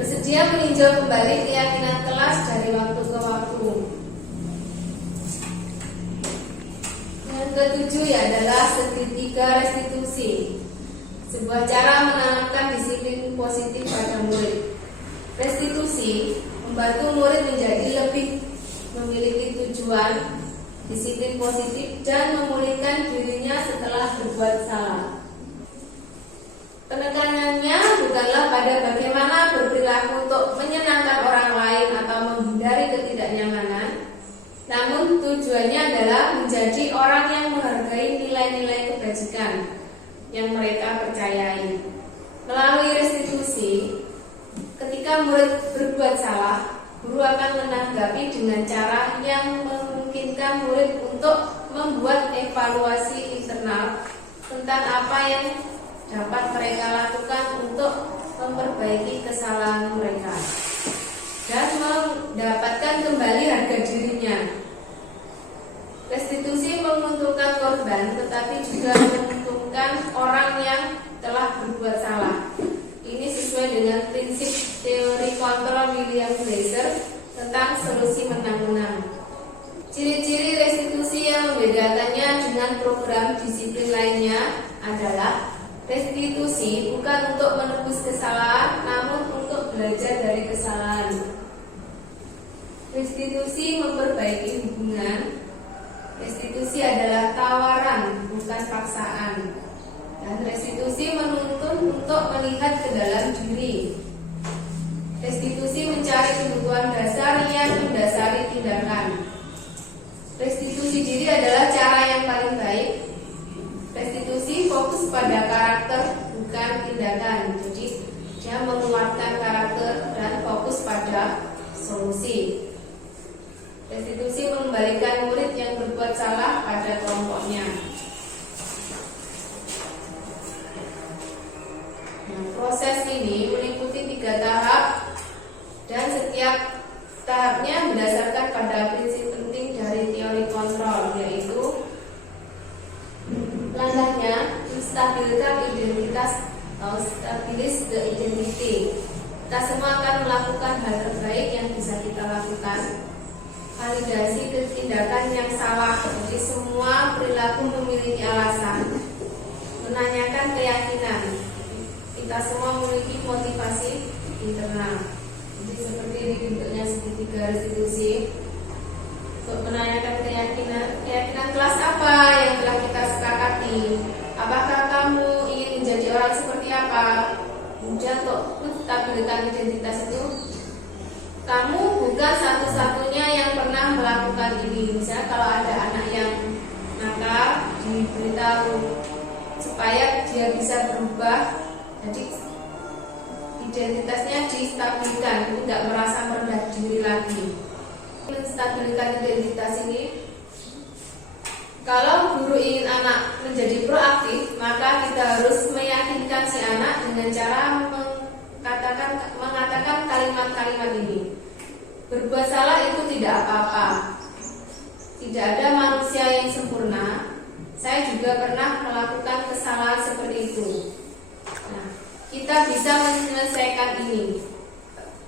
Bersedia meninjau kembali keyakinan kelas dari waktu ke waktu. Yang ketujuh adalah segitiga restitusi, sebuah cara menanamkan disiplin positif pada murid. Restitusi membantu murid menjadi lebih memiliki tujuan, disiplin positif, dan memulihkan dirinya setelah berbuat salah. Penekanannya bukanlah pada bagaimana berperilaku untuk menyenangkan orang lain atau menghindari ketidaknyamanan, namun tujuannya adalah menjadi orang yang menghargai nilai-nilai kebajikan yang mereka percayai. Melalui restitusi, ketika murid berbuat salah, guru akan menanggapi dengan cara yang memungkinkan murid untuk membuat evaluasi internal tentang apa yang dapat mereka lakukan untuk memperbaiki kesalahan mereka dan mendapatkan kembali harga dirinya. Restitusi menguntungkan korban, tetapi juga menguntungkan orang yang telah berbuat salah. Ini sesuai dengan prinsip teori kontrol William Glasser tentang solusi menang-menang. Ciri-ciri restitusi yang membedakannya dengan program disiplin lainnya adalah restitusi bukan untuk menebus kesalahan, namun untuk belajar dari kesalahan. Restitusi memperbaiki hubungan. Restitusi adalah tawaran, bukan paksaan. Dan restitusi menuntun untuk melihat ke dalam diri. Restitusi mencari kebutuhan dasar yang mendasari tindakan. Restitusi diri adalah cara yang paling baik. Restitusi fokus pada karakter, bukan tindakan. Jadi dia menguatkan karakter dan fokus pada solusi. Restitusi mengembalikan murid yang berbuat salah pada kelompoknya. Nah, proses ini meliputi 3 tahap dan setiap tahapnya berdasarkan pada prinsip penting dari teori kontrol, yaitu langkahnya menstabilkan identitas atau stabilis the identity. Kita semua akan melakukan hal terbaik yang bisa kita lakukan. Validasi tindakan yang salah, jadi semua perilaku memiliki alasan. Menanyakan keyakinan, kita semua memiliki motivasi internal. Jadi seperti ini bentuknya segitiga restitusi. Untuk menanyakan keyakinan kelas apa yang telah kita sepakati. Apakah kamu ingin menjadi orang seperti apa? Kemudian untuk menstabilkan identitas itu, kamu bukan satu-satunya yang pernah melakukan ini. Misalnya kalau ada anak yang nakal, diberitahu supaya dia bisa berubah, jadi identitasnya distabilkan, tidak merasa merendah diri lagi. Menstabilkan identitas ini, kalau guru ingin anak menjadi proaktif, maka kita harus meyakinkan si anak dengan cara mengatakan kalimat-kalimat ini. Berbuat salah itu tidak apa-apa. Tidak ada manusia yang sempurna. Saya juga pernah melakukan kesalahan seperti itu. Nah, kita bisa menyelesaikan ini.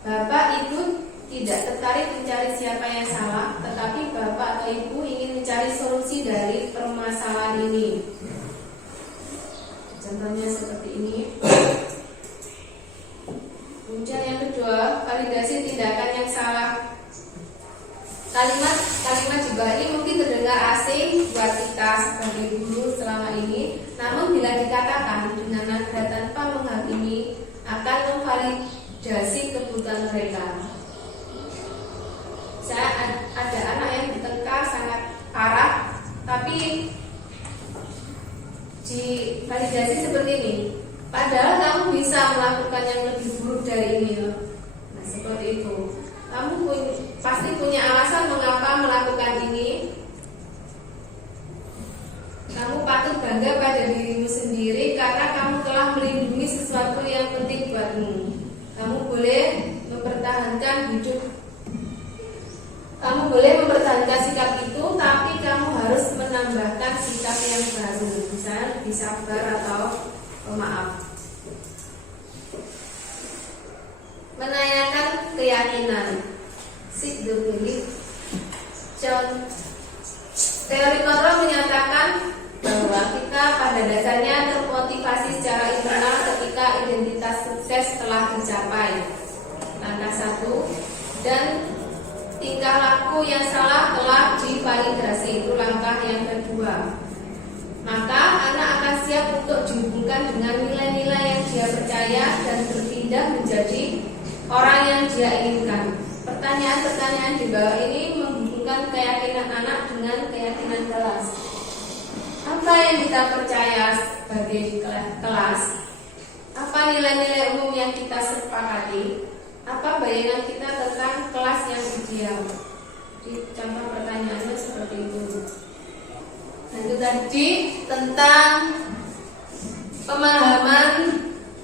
Bapak Ibu tidak tertarik mencari siapa yang salah, tetapi Bapak atau Ibu ingin mencari solusi dari permasalahan ini. Contohnya seperti ini. Kemudian yang kedua, validasi tindakan yang salah. Kalimat di bawah ini mungkin terdengar asing buat kita sebagai guru selama ini, namun bila dikatakan dengan nada tanpa menghakimi, akan memvalidasi kebutuhan mereka. Saya ada anak yang bertengkar sangat parah, tapi divalidasi seperti ini. Padahal kamu bisa melakukan yang lebih buruk dari ini. Nah, seperti itu. Kamu pasti punya alasan mengapa melakukan ini. Kamu patut bangga pada dirimu sendiri karena kamu telah melindungi sesuatu yang penting buatmu. Kamu boleh mempertahankan hidup. Kamu boleh mempertahankan sikap itu, tapi kamu harus menambahkan sikap yang baru, misalnya lebih sabar atau pemaaf. menanyakan keyakinan. Seek the belief. Teori kontrol menyatakan bahwa kita pada dasarnya termotivasi secara internal ketika identitas sukses telah tercapai. Langkah 1, dan tingkah laku yang salah telah divalidasi, itu langkah yang kedua. Maka anak akan siap untuk dihubungkan dengan nilai-nilai yang dia percaya dan berpindah menjadi orang yang dia inginkan. Pertanyaan-pertanyaan di bawah ini menghubungkan keyakinan anak dengan keyakinan kelas. Apa yang kita percaya sebagai kelas? Apa nilai-nilai umum yang kita sepakati? Apa bayangan kita tentang kelas yang ideal? Di contoh pertanyaannya seperti itu. Nah, itu tadi tentang pemahaman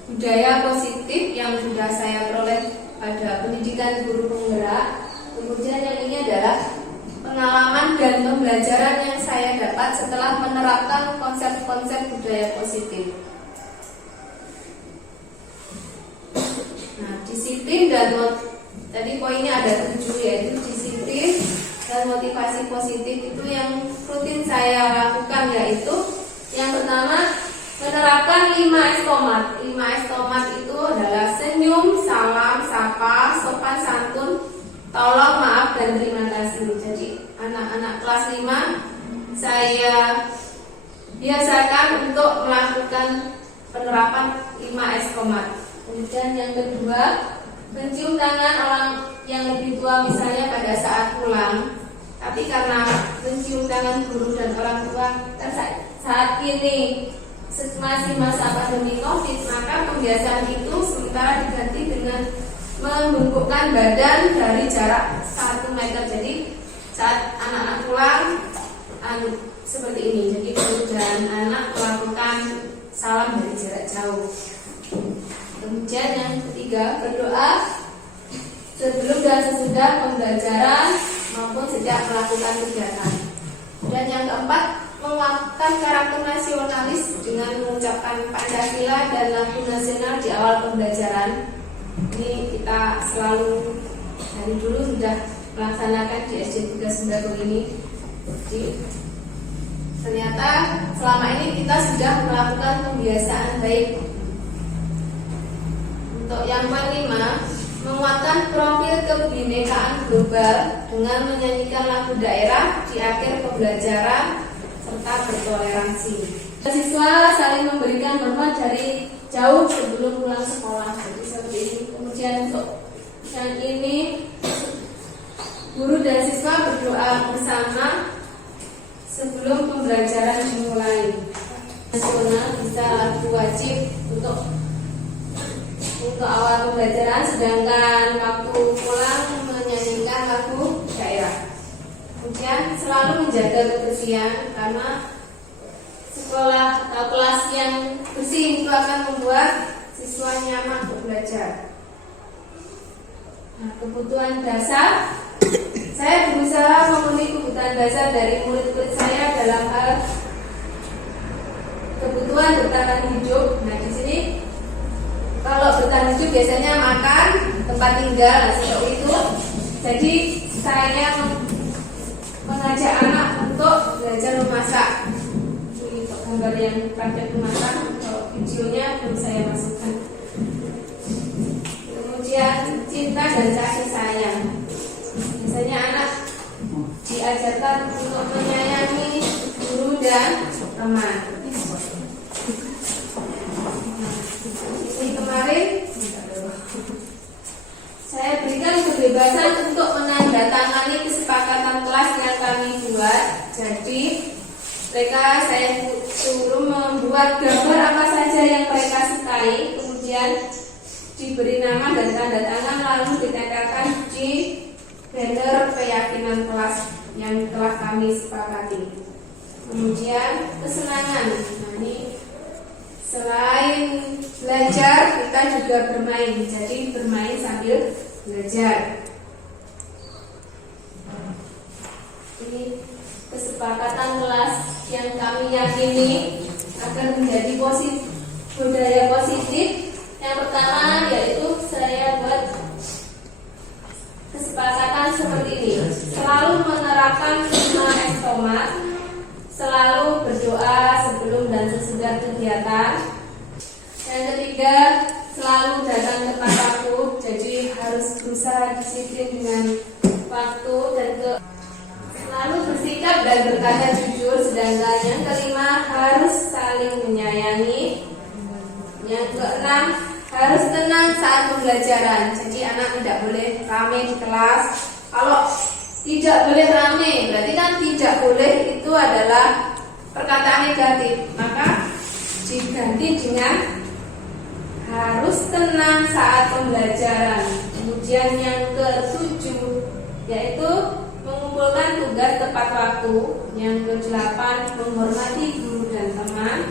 budaya positif yang sudah saya peroleh pada pendidikan guru penggerak. Kemudian yang ini adalah pengalaman dan pembelajaran yang saya dapat setelah menerapkan konsep-konsep budaya positif. Nah, disiplin dan tadi poinnya ada 7, yaitu disiplin dan motivasi positif itu yang rutin saya lakukan, yaitu yang pertama menerapkan 5S tomat. 5S tomat itu adalah senyum, salam, sapa, sopan santun, tolong, maaf, dan terima kasih. Jadi anak-anak kelas 5 saya biasakan untuk melakukan penerapan 5S tomat. Kemudian yang kedua, mencium tangan orang yang lebih tua misalnya pada saat pulang. Tapi karena mencium tangan guru dan orang tua saat ini masih masa pandemi COVID, maka kebiasaan itu sementara diganti dengan membungkukkan badan dari jarak 1 meter. Jadi saat anak-anak pulang seperti ini. Jadi guru dan anak melakukan salam dari jarak jauh. Kemudian yang ketiga, berdoa sebelum dan sesudah pembelajaran maupun sejak melakukan kegiatan. Dan yang keempat, menguatkan karakter nasionalis dengan mengucapkan Pancasila dan lagu nasional di awal pembelajaran. Ini kita selalu dari dulu sudah melaksanakan di SD 3 Sembako ini. Jadi ternyata selama ini kita sudah melakukan pembiasaan baik. Untuk yang kelima, menguatkan profil kebinekaan global dengan menyanyikan lagu daerah di akhir pembelajaran serta bertoleransi. Siswa saling memberikan hormat dari jauh sebelum pulang sekolah. Jadi seperti ini. Kemudian untuk yang ini, guru dan siswa berdoa bersama sebelum pembelajaran dimulai. Nasional bisa lagu wajib untuk awal pembelajaran, sedangkan waktu pulang menyanyikan lagu daerah. Kemudian selalu menjaga kebersihan, karena sekolah atau kelas yang bersih itu akan membuat siswa nyaman untuk belajar. Nah, kebutuhan dasar, saya berusaha memenuhi kebutuhan dasar dari murid-murid saya dalam hal kebutuhan bertahan hidup. Nah, di sini kalau bertahan hidup biasanya makan, tempat tinggal, seperti itu. Jadi saya mengajak anak untuk belajar memasak. Ini untuk gambar yang praktek memasak, untuk videonya belum saya masukkan. Kemudian cinta dan kasih sayang. Biasanya anak diajarkan untuk menyayangi guru dan teman. Kemarin saya berikan kebebasan untuk menandatangani kesepakatan kelas yang kami buat. Jadi mereka saya suruh membuat gambar apa saja yang mereka sukai, kemudian diberi nama dan tanda tangan, lalu ditempelkan di banner keyakinan kelas yang telah kami sepakati. Kemudian kesenangan. Nah, ini selain belajar, kita juga bermain. Jadi bermain sambil belajar. Ini kesepakatan kelas yang kami yakini akan menjadi budaya positif. Yang pertama yaitu saya buat menerapkan 5 S tomat, selalu berdoa sebelum dan sesudah kegiatan. Yang ketiga, selalu datang tepat waktu, jadi harus berusaha disiplin dengan waktu dan selalu bersikap dan berkata jujur. Sedangkan yang kelima, harus saling menyayangi. Yang keenam, harus tenang saat pembelajaran. Jadi anak tidak boleh ramai di kelas. Kalau tidak boleh ramai, berarti kan tidak boleh itu adalah perkataan negatif. Maka diganti dengan harus tenang saat pembelajaran. Kemudian yang ketujuh, yaitu mengumpulkan tugas tepat waktu. Yang kedelapan, menghormati guru dan teman.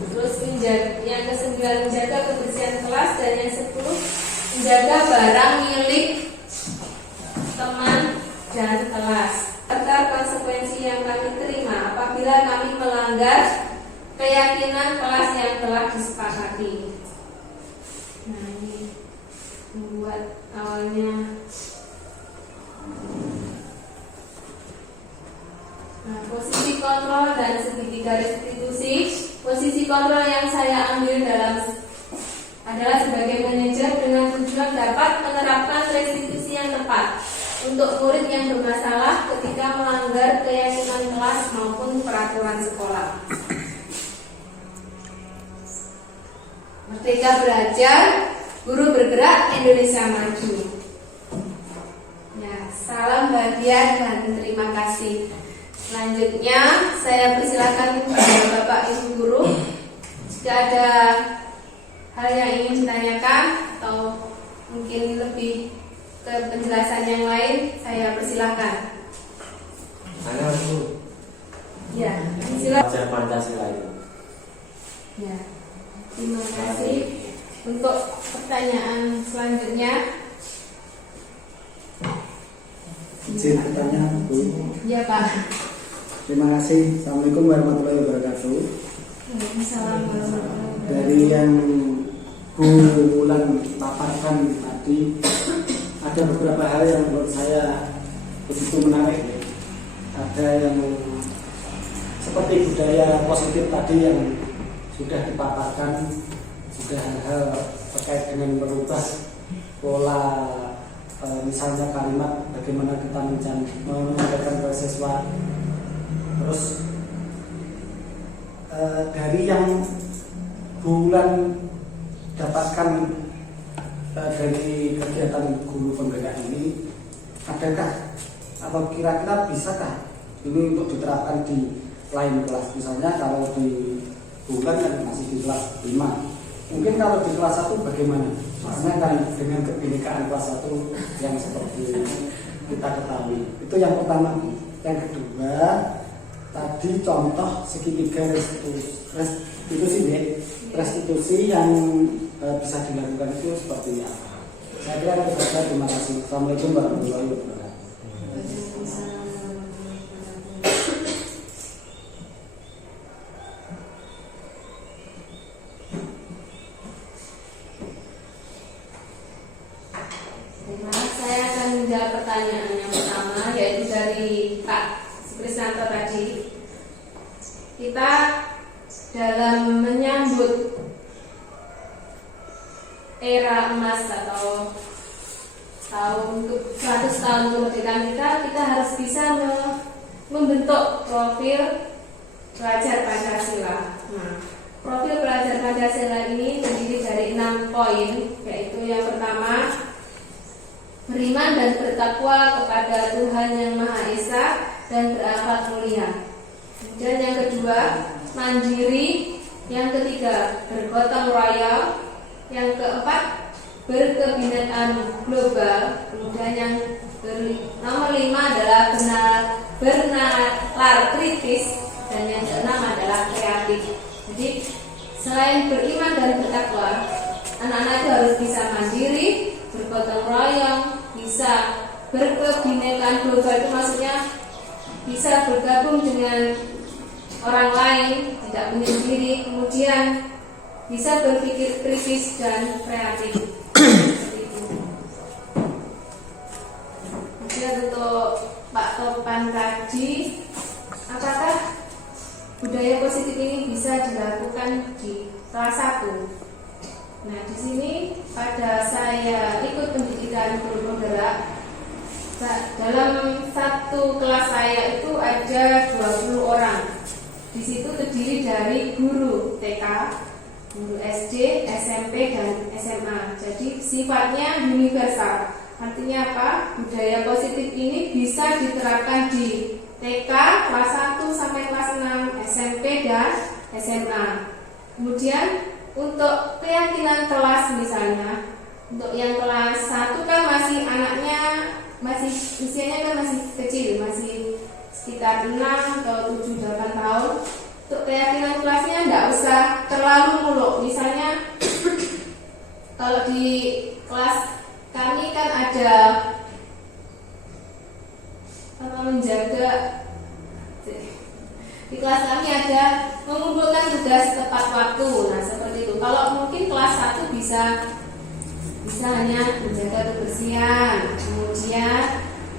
Terus yang ke-9, menjaga kebersihan kelas. Dan yang 10, menjaga barang milik teman dan kelas. Serta konsekuensi yang kami terima apabila kami melanggar keyakinan kelas yang telah disepakati. Nah, ini membuat awalnya. Nah, posisi kontrol dan segitiga restitusi. Posisi kontrol yang saya ambil adalah sebagai manajer dengan tujuan dapat menerapkan restitusi yang tepat untuk murid yang bermasalah ketika melanggar keyakinan kelas maupun peraturan sekolah. Merdeka belajar, guru bergerak, Indonesia maju. Ya, salam bahagia dan terima kasih. Selanjutnya saya persilakan kepada Bapak Ibu guru, jika ada hal yang ingin ditanyakan atau mungkin lebih ke penjelasan yang lain, saya persilakan. Saya Bu. Ya, silakan. Pelajar Pancasila itu. Ya, terima kasih. Untuk pertanyaan selanjutnya. Izin bertanya, Bu. Ya, Pak. Terima kasih. Assalamualaikum warahmatullahi wabarakatuh. Waalaikumsalam warahmatullahi wabarakatuh. Dari yang Bu Wulan paparkan tadi, ada beberapa hal yang menurut saya begitu menarik. Ada yang seperti budaya positif tadi yang sudah dipaparkan, sudah hal-hal terkait dengan merubah pola, misalnya kalimat bagaimana kita menyampaikan ke siswa. Terus dari yang bulan dapatkan dari kegiatan guru penggerak ini, adakah atau kira-kira bisakah ini untuk diterapkan di lain kelas? Misalnya kalau di bulan kan masih di kelas 5, mungkin kalau di kelas 1 bagaimana? Soalnya kan dengan kebinekaan kelas 1 yang seperti kita ketahui. Itu yang pertama. Yang kedua, tadi contoh segitiga restitusi yang bisa dilakukan itu seperti apa? Saya kira itu saja. Terima kasih. Assalamualaikum warahmatullahi wabarakatuh. Saya akan menjawab pertanyaan yang pertama, yaitu dari Pak Krisnanto tadi. Kita dalam menyambut era emas atau untuk 100 tahun kemerdekaan kita harus bisa membentuk profil pelajar Pancasila. Nah, profil pelajar Pancasila ini terdiri dari 6 poin, yaitu yang pertama, beriman dan bertakwa kepada Tuhan Yang Maha Esa dan berakhlak mulia. Kemudian yang kedua, mandiri. Yang ketiga, bergotong royong. Yang keempat, berkebinekaan global. Kemudian yang nomor 5 adalah bernalar kritis. Dan yang keenam adalah kreatif. Jadi selain beriman dan bertakwa, anak-anak itu harus bisa mandiri, bergotong royong, bisa berkebinekaan global. Itu maksudnya bisa bergabung dengan orang lain, tidak menyendiri, kemudian bisa berpikir kritis dan kreatif. Kemudian untuk Pak Topan tadi, apakah budaya positif ini bisa dilakukan di kelas 1? Nah, di sini pada saya ikut pendidikan guru penggerak, dalam satu kelas saya itu ada 20 orang. Di situ terdiri dari guru TK, guru SD, SMP, dan SMA. Jadi sifatnya universal. Artinya apa? Budaya positif ini bisa diterapkan di TK kelas 1 sampai kelas 6, SMP, dan SMA. Kemudian untuk keyakinan kelas misalnya, untuk yang kelas 1 kan masih anaknya masih usianya kan masih kecil, masih sekitar 6 atau 7, 8 tahun. Untuk keyakinan kelasnya tidak usah terlalu muluk. Misalnya kalau di kelas kami kan ada menjaga, di kelas kami ada mengumpulkan tugas tepat waktu. Nah, seperti itu. Kalau mungkin kelas 1 bisa hanya menjaga kebersihan, kemudian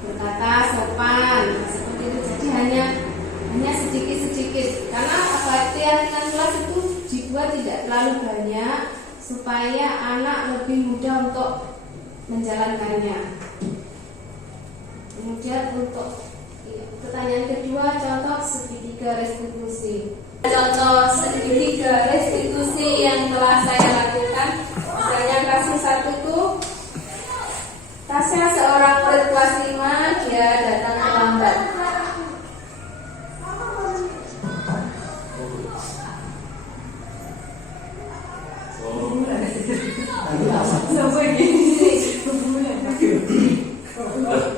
berkata sopan, nah, seperti itu. Jadi hanya sedikit-sedikit. Karena keyakinan kelas itu dibuat tidak terlalu banyak supaya anak lebih mudah untuk menjalankannya. Kemudian untuk pertanyaan kedua, contoh segitiga restitusi. Contoh segitiga restitusi yang telah saya lakukan, misalnya kasus 1 itu Tasya seorang murid kelas 5, dia datang terlambat.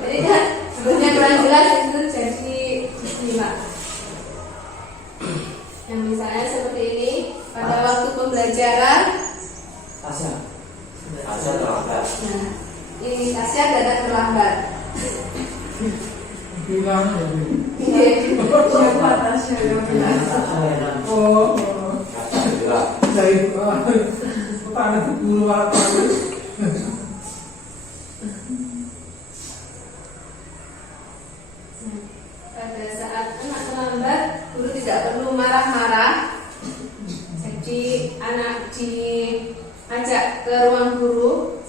Jadi kan sebutnya kurang jelas itu jadi 5. Yang misalnya seperti ini, pada waktu pembelajaran Tasya terlambat. Nah, ini Tasya datang terlambat. Bilang Iya, siapa Tasya yang bilang? oh Alhamdulillah. dari petani guru wartawan. Pada saat anak terlambat, guru tidak perlu marah-marah. Jadi anak diajak ke ruang guru.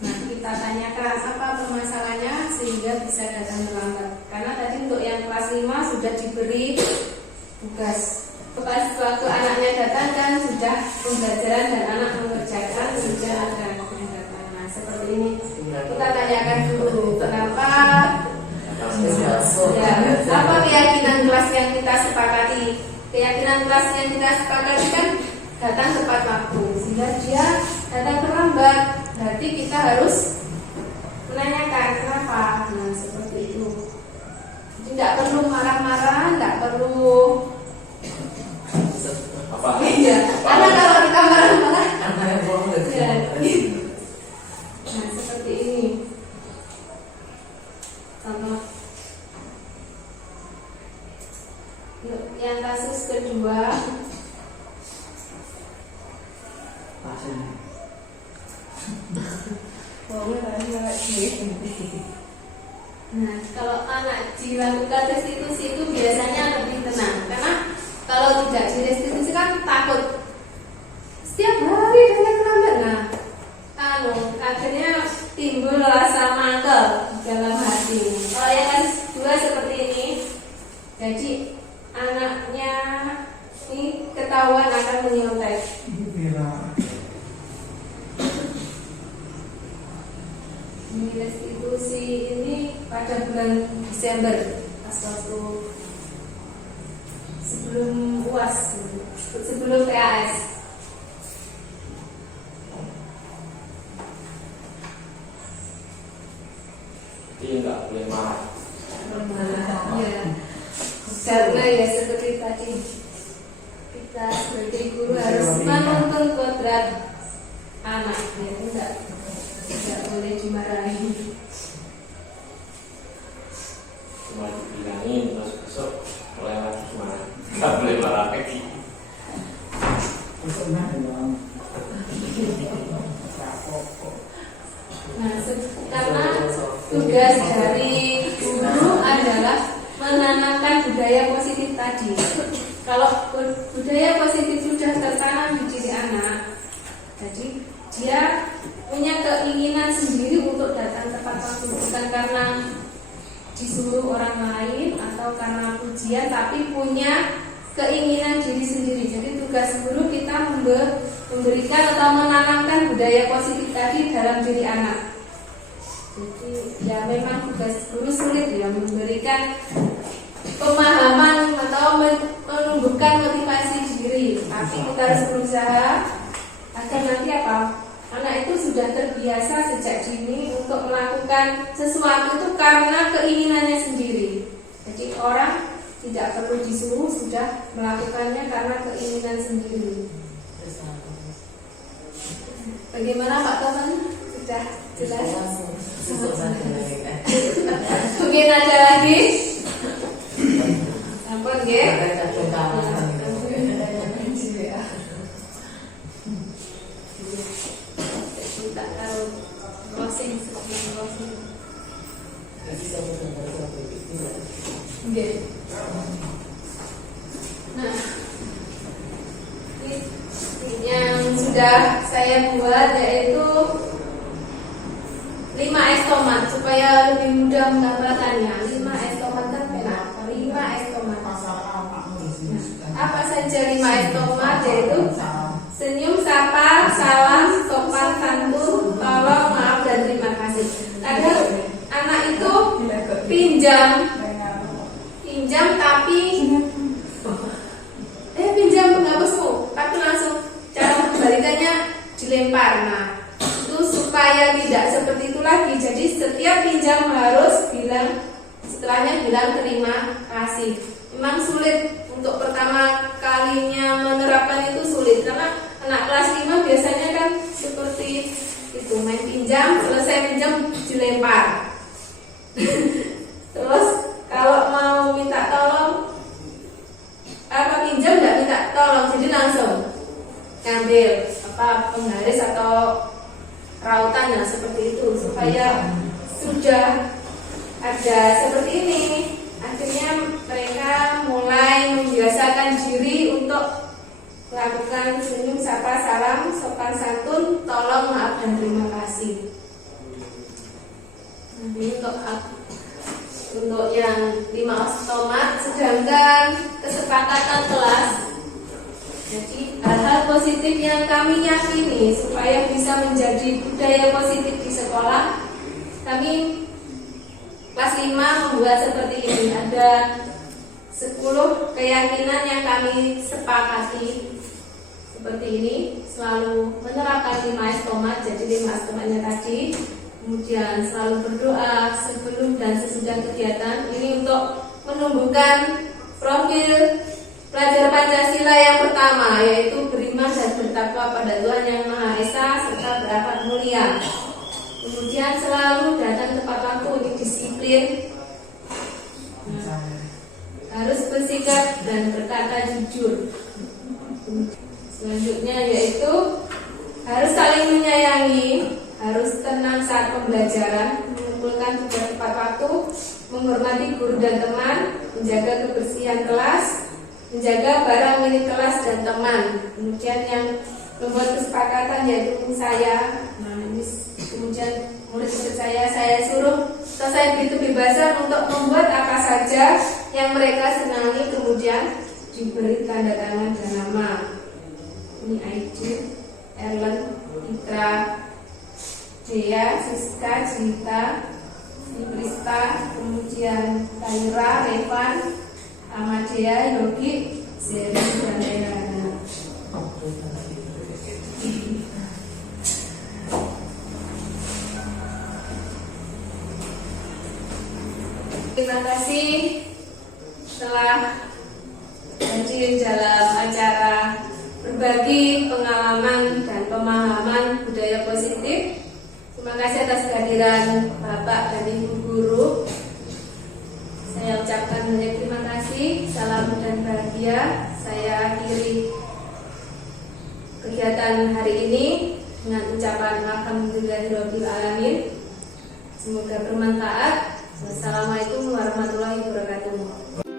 Nah, kita tanyakan apa permasalahannya sehingga bisa datang terlambat. Karena tadi untuk yang kelas 5 sudah diberi tugas. Pas waktu anaknya datang kan sudah pembelajaran dan anak mengerjakan, sudah ada yang datang. Nah, seperti ini kita tanyakan dulu kenapa. Ya, apa keyakinan kelas yang kita sepakati? Keyakinan kelas yang kita sepakati kan datang tepat waktu, sehingga dia datang terlambat. Berarti kita harus menanyakan kenapa. Nah, seperti itu. Tidak perlu marah-marah, tidak perlu. Apa? Iya, karena kalau kita marah-marah, ya. Nah, seperti ini. Contoh. Yang kasus kedua, nah, kalau anak dilakukan restitusi itu biasanya lebih tenang, karena kalau tidak direstitusi kan takut setiap hari datang terlambat. Nah, akhirnya timbul rasa mangkel dalam hati. Kalau yang kasus kedua seperti ini, jadi anaknya ini ketahuan akan menyontek. Ini restitusi ini pada bulan Desember, pas waktu sebelum UAS, sebelum PAS. Jadi nggak boleh marah. Ya, karena ya seperti tadi kita sebagai guru harus menuntun kodrat anak, ya tidak boleh dimarahi. Cuma dibilangin terus besok mulai lagi marah. Nggak boleh marah lagi. Nah, karena tugas dari guru adalah menanamkan budaya positif tadi. Kalau budaya positif sudah tertanam di diri anak, jadi dia punya keinginan sendiri untuk datang tepat waktu, bukan karena disuruh orang lain atau karena pujian, tapi punya keinginan diri sendiri. Jadi tugas guru kita memberikan atau menanamkan budaya positif tadi dalam diri anak. Jadi ya memang tugas guru sulit ya, memberikan pemahaman atau menumbuhkan motivasi diri. Tapi kita harus berusaha agar nanti anak itu sudah terbiasa sejak dini untuk melakukan sesuatu itu karena keinginannya sendiri. Jadi orang tidak perlu disuruh, sudah melakukannya karena keinginan sendiri. Bagaimana Pak Toman? Sudah jelas? Mungkin ada lagi? Ampun nggih. Kita taruh closing sebelum closing. Nggih. Nah, yang sudah saya buat yaitu 5 S tomat supaya lebih mudah menggambarkannya. 5 S tomat terpenak. 5 S tomat. Apa saja 5 S tomat? Yaitu senyum, sapa, salam, sopan, santun, tolong, maaf, dan terima kasih. Kadang anak itu pinjam tapi pinjam penghapusmu, tapi langsung cara kebalikannya dilempar. Nah, itu supaya tidak seperti itu lagi. Jadi setiap pinjam harus setelahnya bilang terima kasih. Memang sulit untuk pertama kalinya menerapkan, itu sulit karena anak kelas 5 biasanya kan seperti itu, main pinjam, selesai pinjam dilempar. Terus kalau mau minta tolong pinjam nggak minta tolong, jadi langsung ngambil penggaris atau rautan, nah seperti itu. Supaya sudah ada seperti ini, akhirnya mereka mulai membiasakan diri untuk melakukan senyum, sapa, salam, sopan santun, tolong, maaf, dan terima kasih. Ini untuk yang 5 tomat. Sedangkan kesepakatan kelas, jadi hal-hal positif yang kami yakini supaya bisa menjadi budaya positif di sekolah, kami kelas 5 membuat seperti ini. Ada 10 keyakinan yang kami sepakati seperti ini, selalu menerapkan 5 tomat. Jadi 5 tomatnya tadi, kemudian selalu berdoa sebelum dan sesudah kegiatan. Ini untuk menumbuhkan profil pelajar Pancasila yang pertama, yaitu beriman dan bertakwa pada Tuhan Yang Maha Esa serta berakhlak mulia. Kemudian selalu datang tepat waktu, ini disiplin. Harus bersikap dan berkata jujur. Selanjutnya yaitu harus saling menyayangi, harus tenang saat pembelajaran, mengumpulkan tugas tepat waktu, menghormati guru dan teman, menjaga kebersihan kelas, menjaga barang milik kelas dan teman. Kemudian yang membuat kesepakatan yaitu saya. Nah, ini kemudian murid-murid saya suruh atau saya beri kebebasan untuk membuat apa saja yang mereka senangi, kemudian diberi tanda tangan dan nama. Ini Aidil, Erlen, Itra, Dea, Siska, Cerita, Prista, kemudian Taira, Revan, Amadea, Yogi, Zeri, dan lain-lain. Terima kasih telah hadir dalam acara berbagi pengalaman dan pemahaman budaya positif. Terima kasih atas kehadiran Bapak dan Ibu Guru. Saya ucapkan banyak terima kasih. Salam dan bahagia. Saya akhiri kegiatan hari ini dengan ucapan alhamdulillahirabbil alamin. Semoga bermanfaat. Wassalamualaikum warahmatullahi wabarakatuh.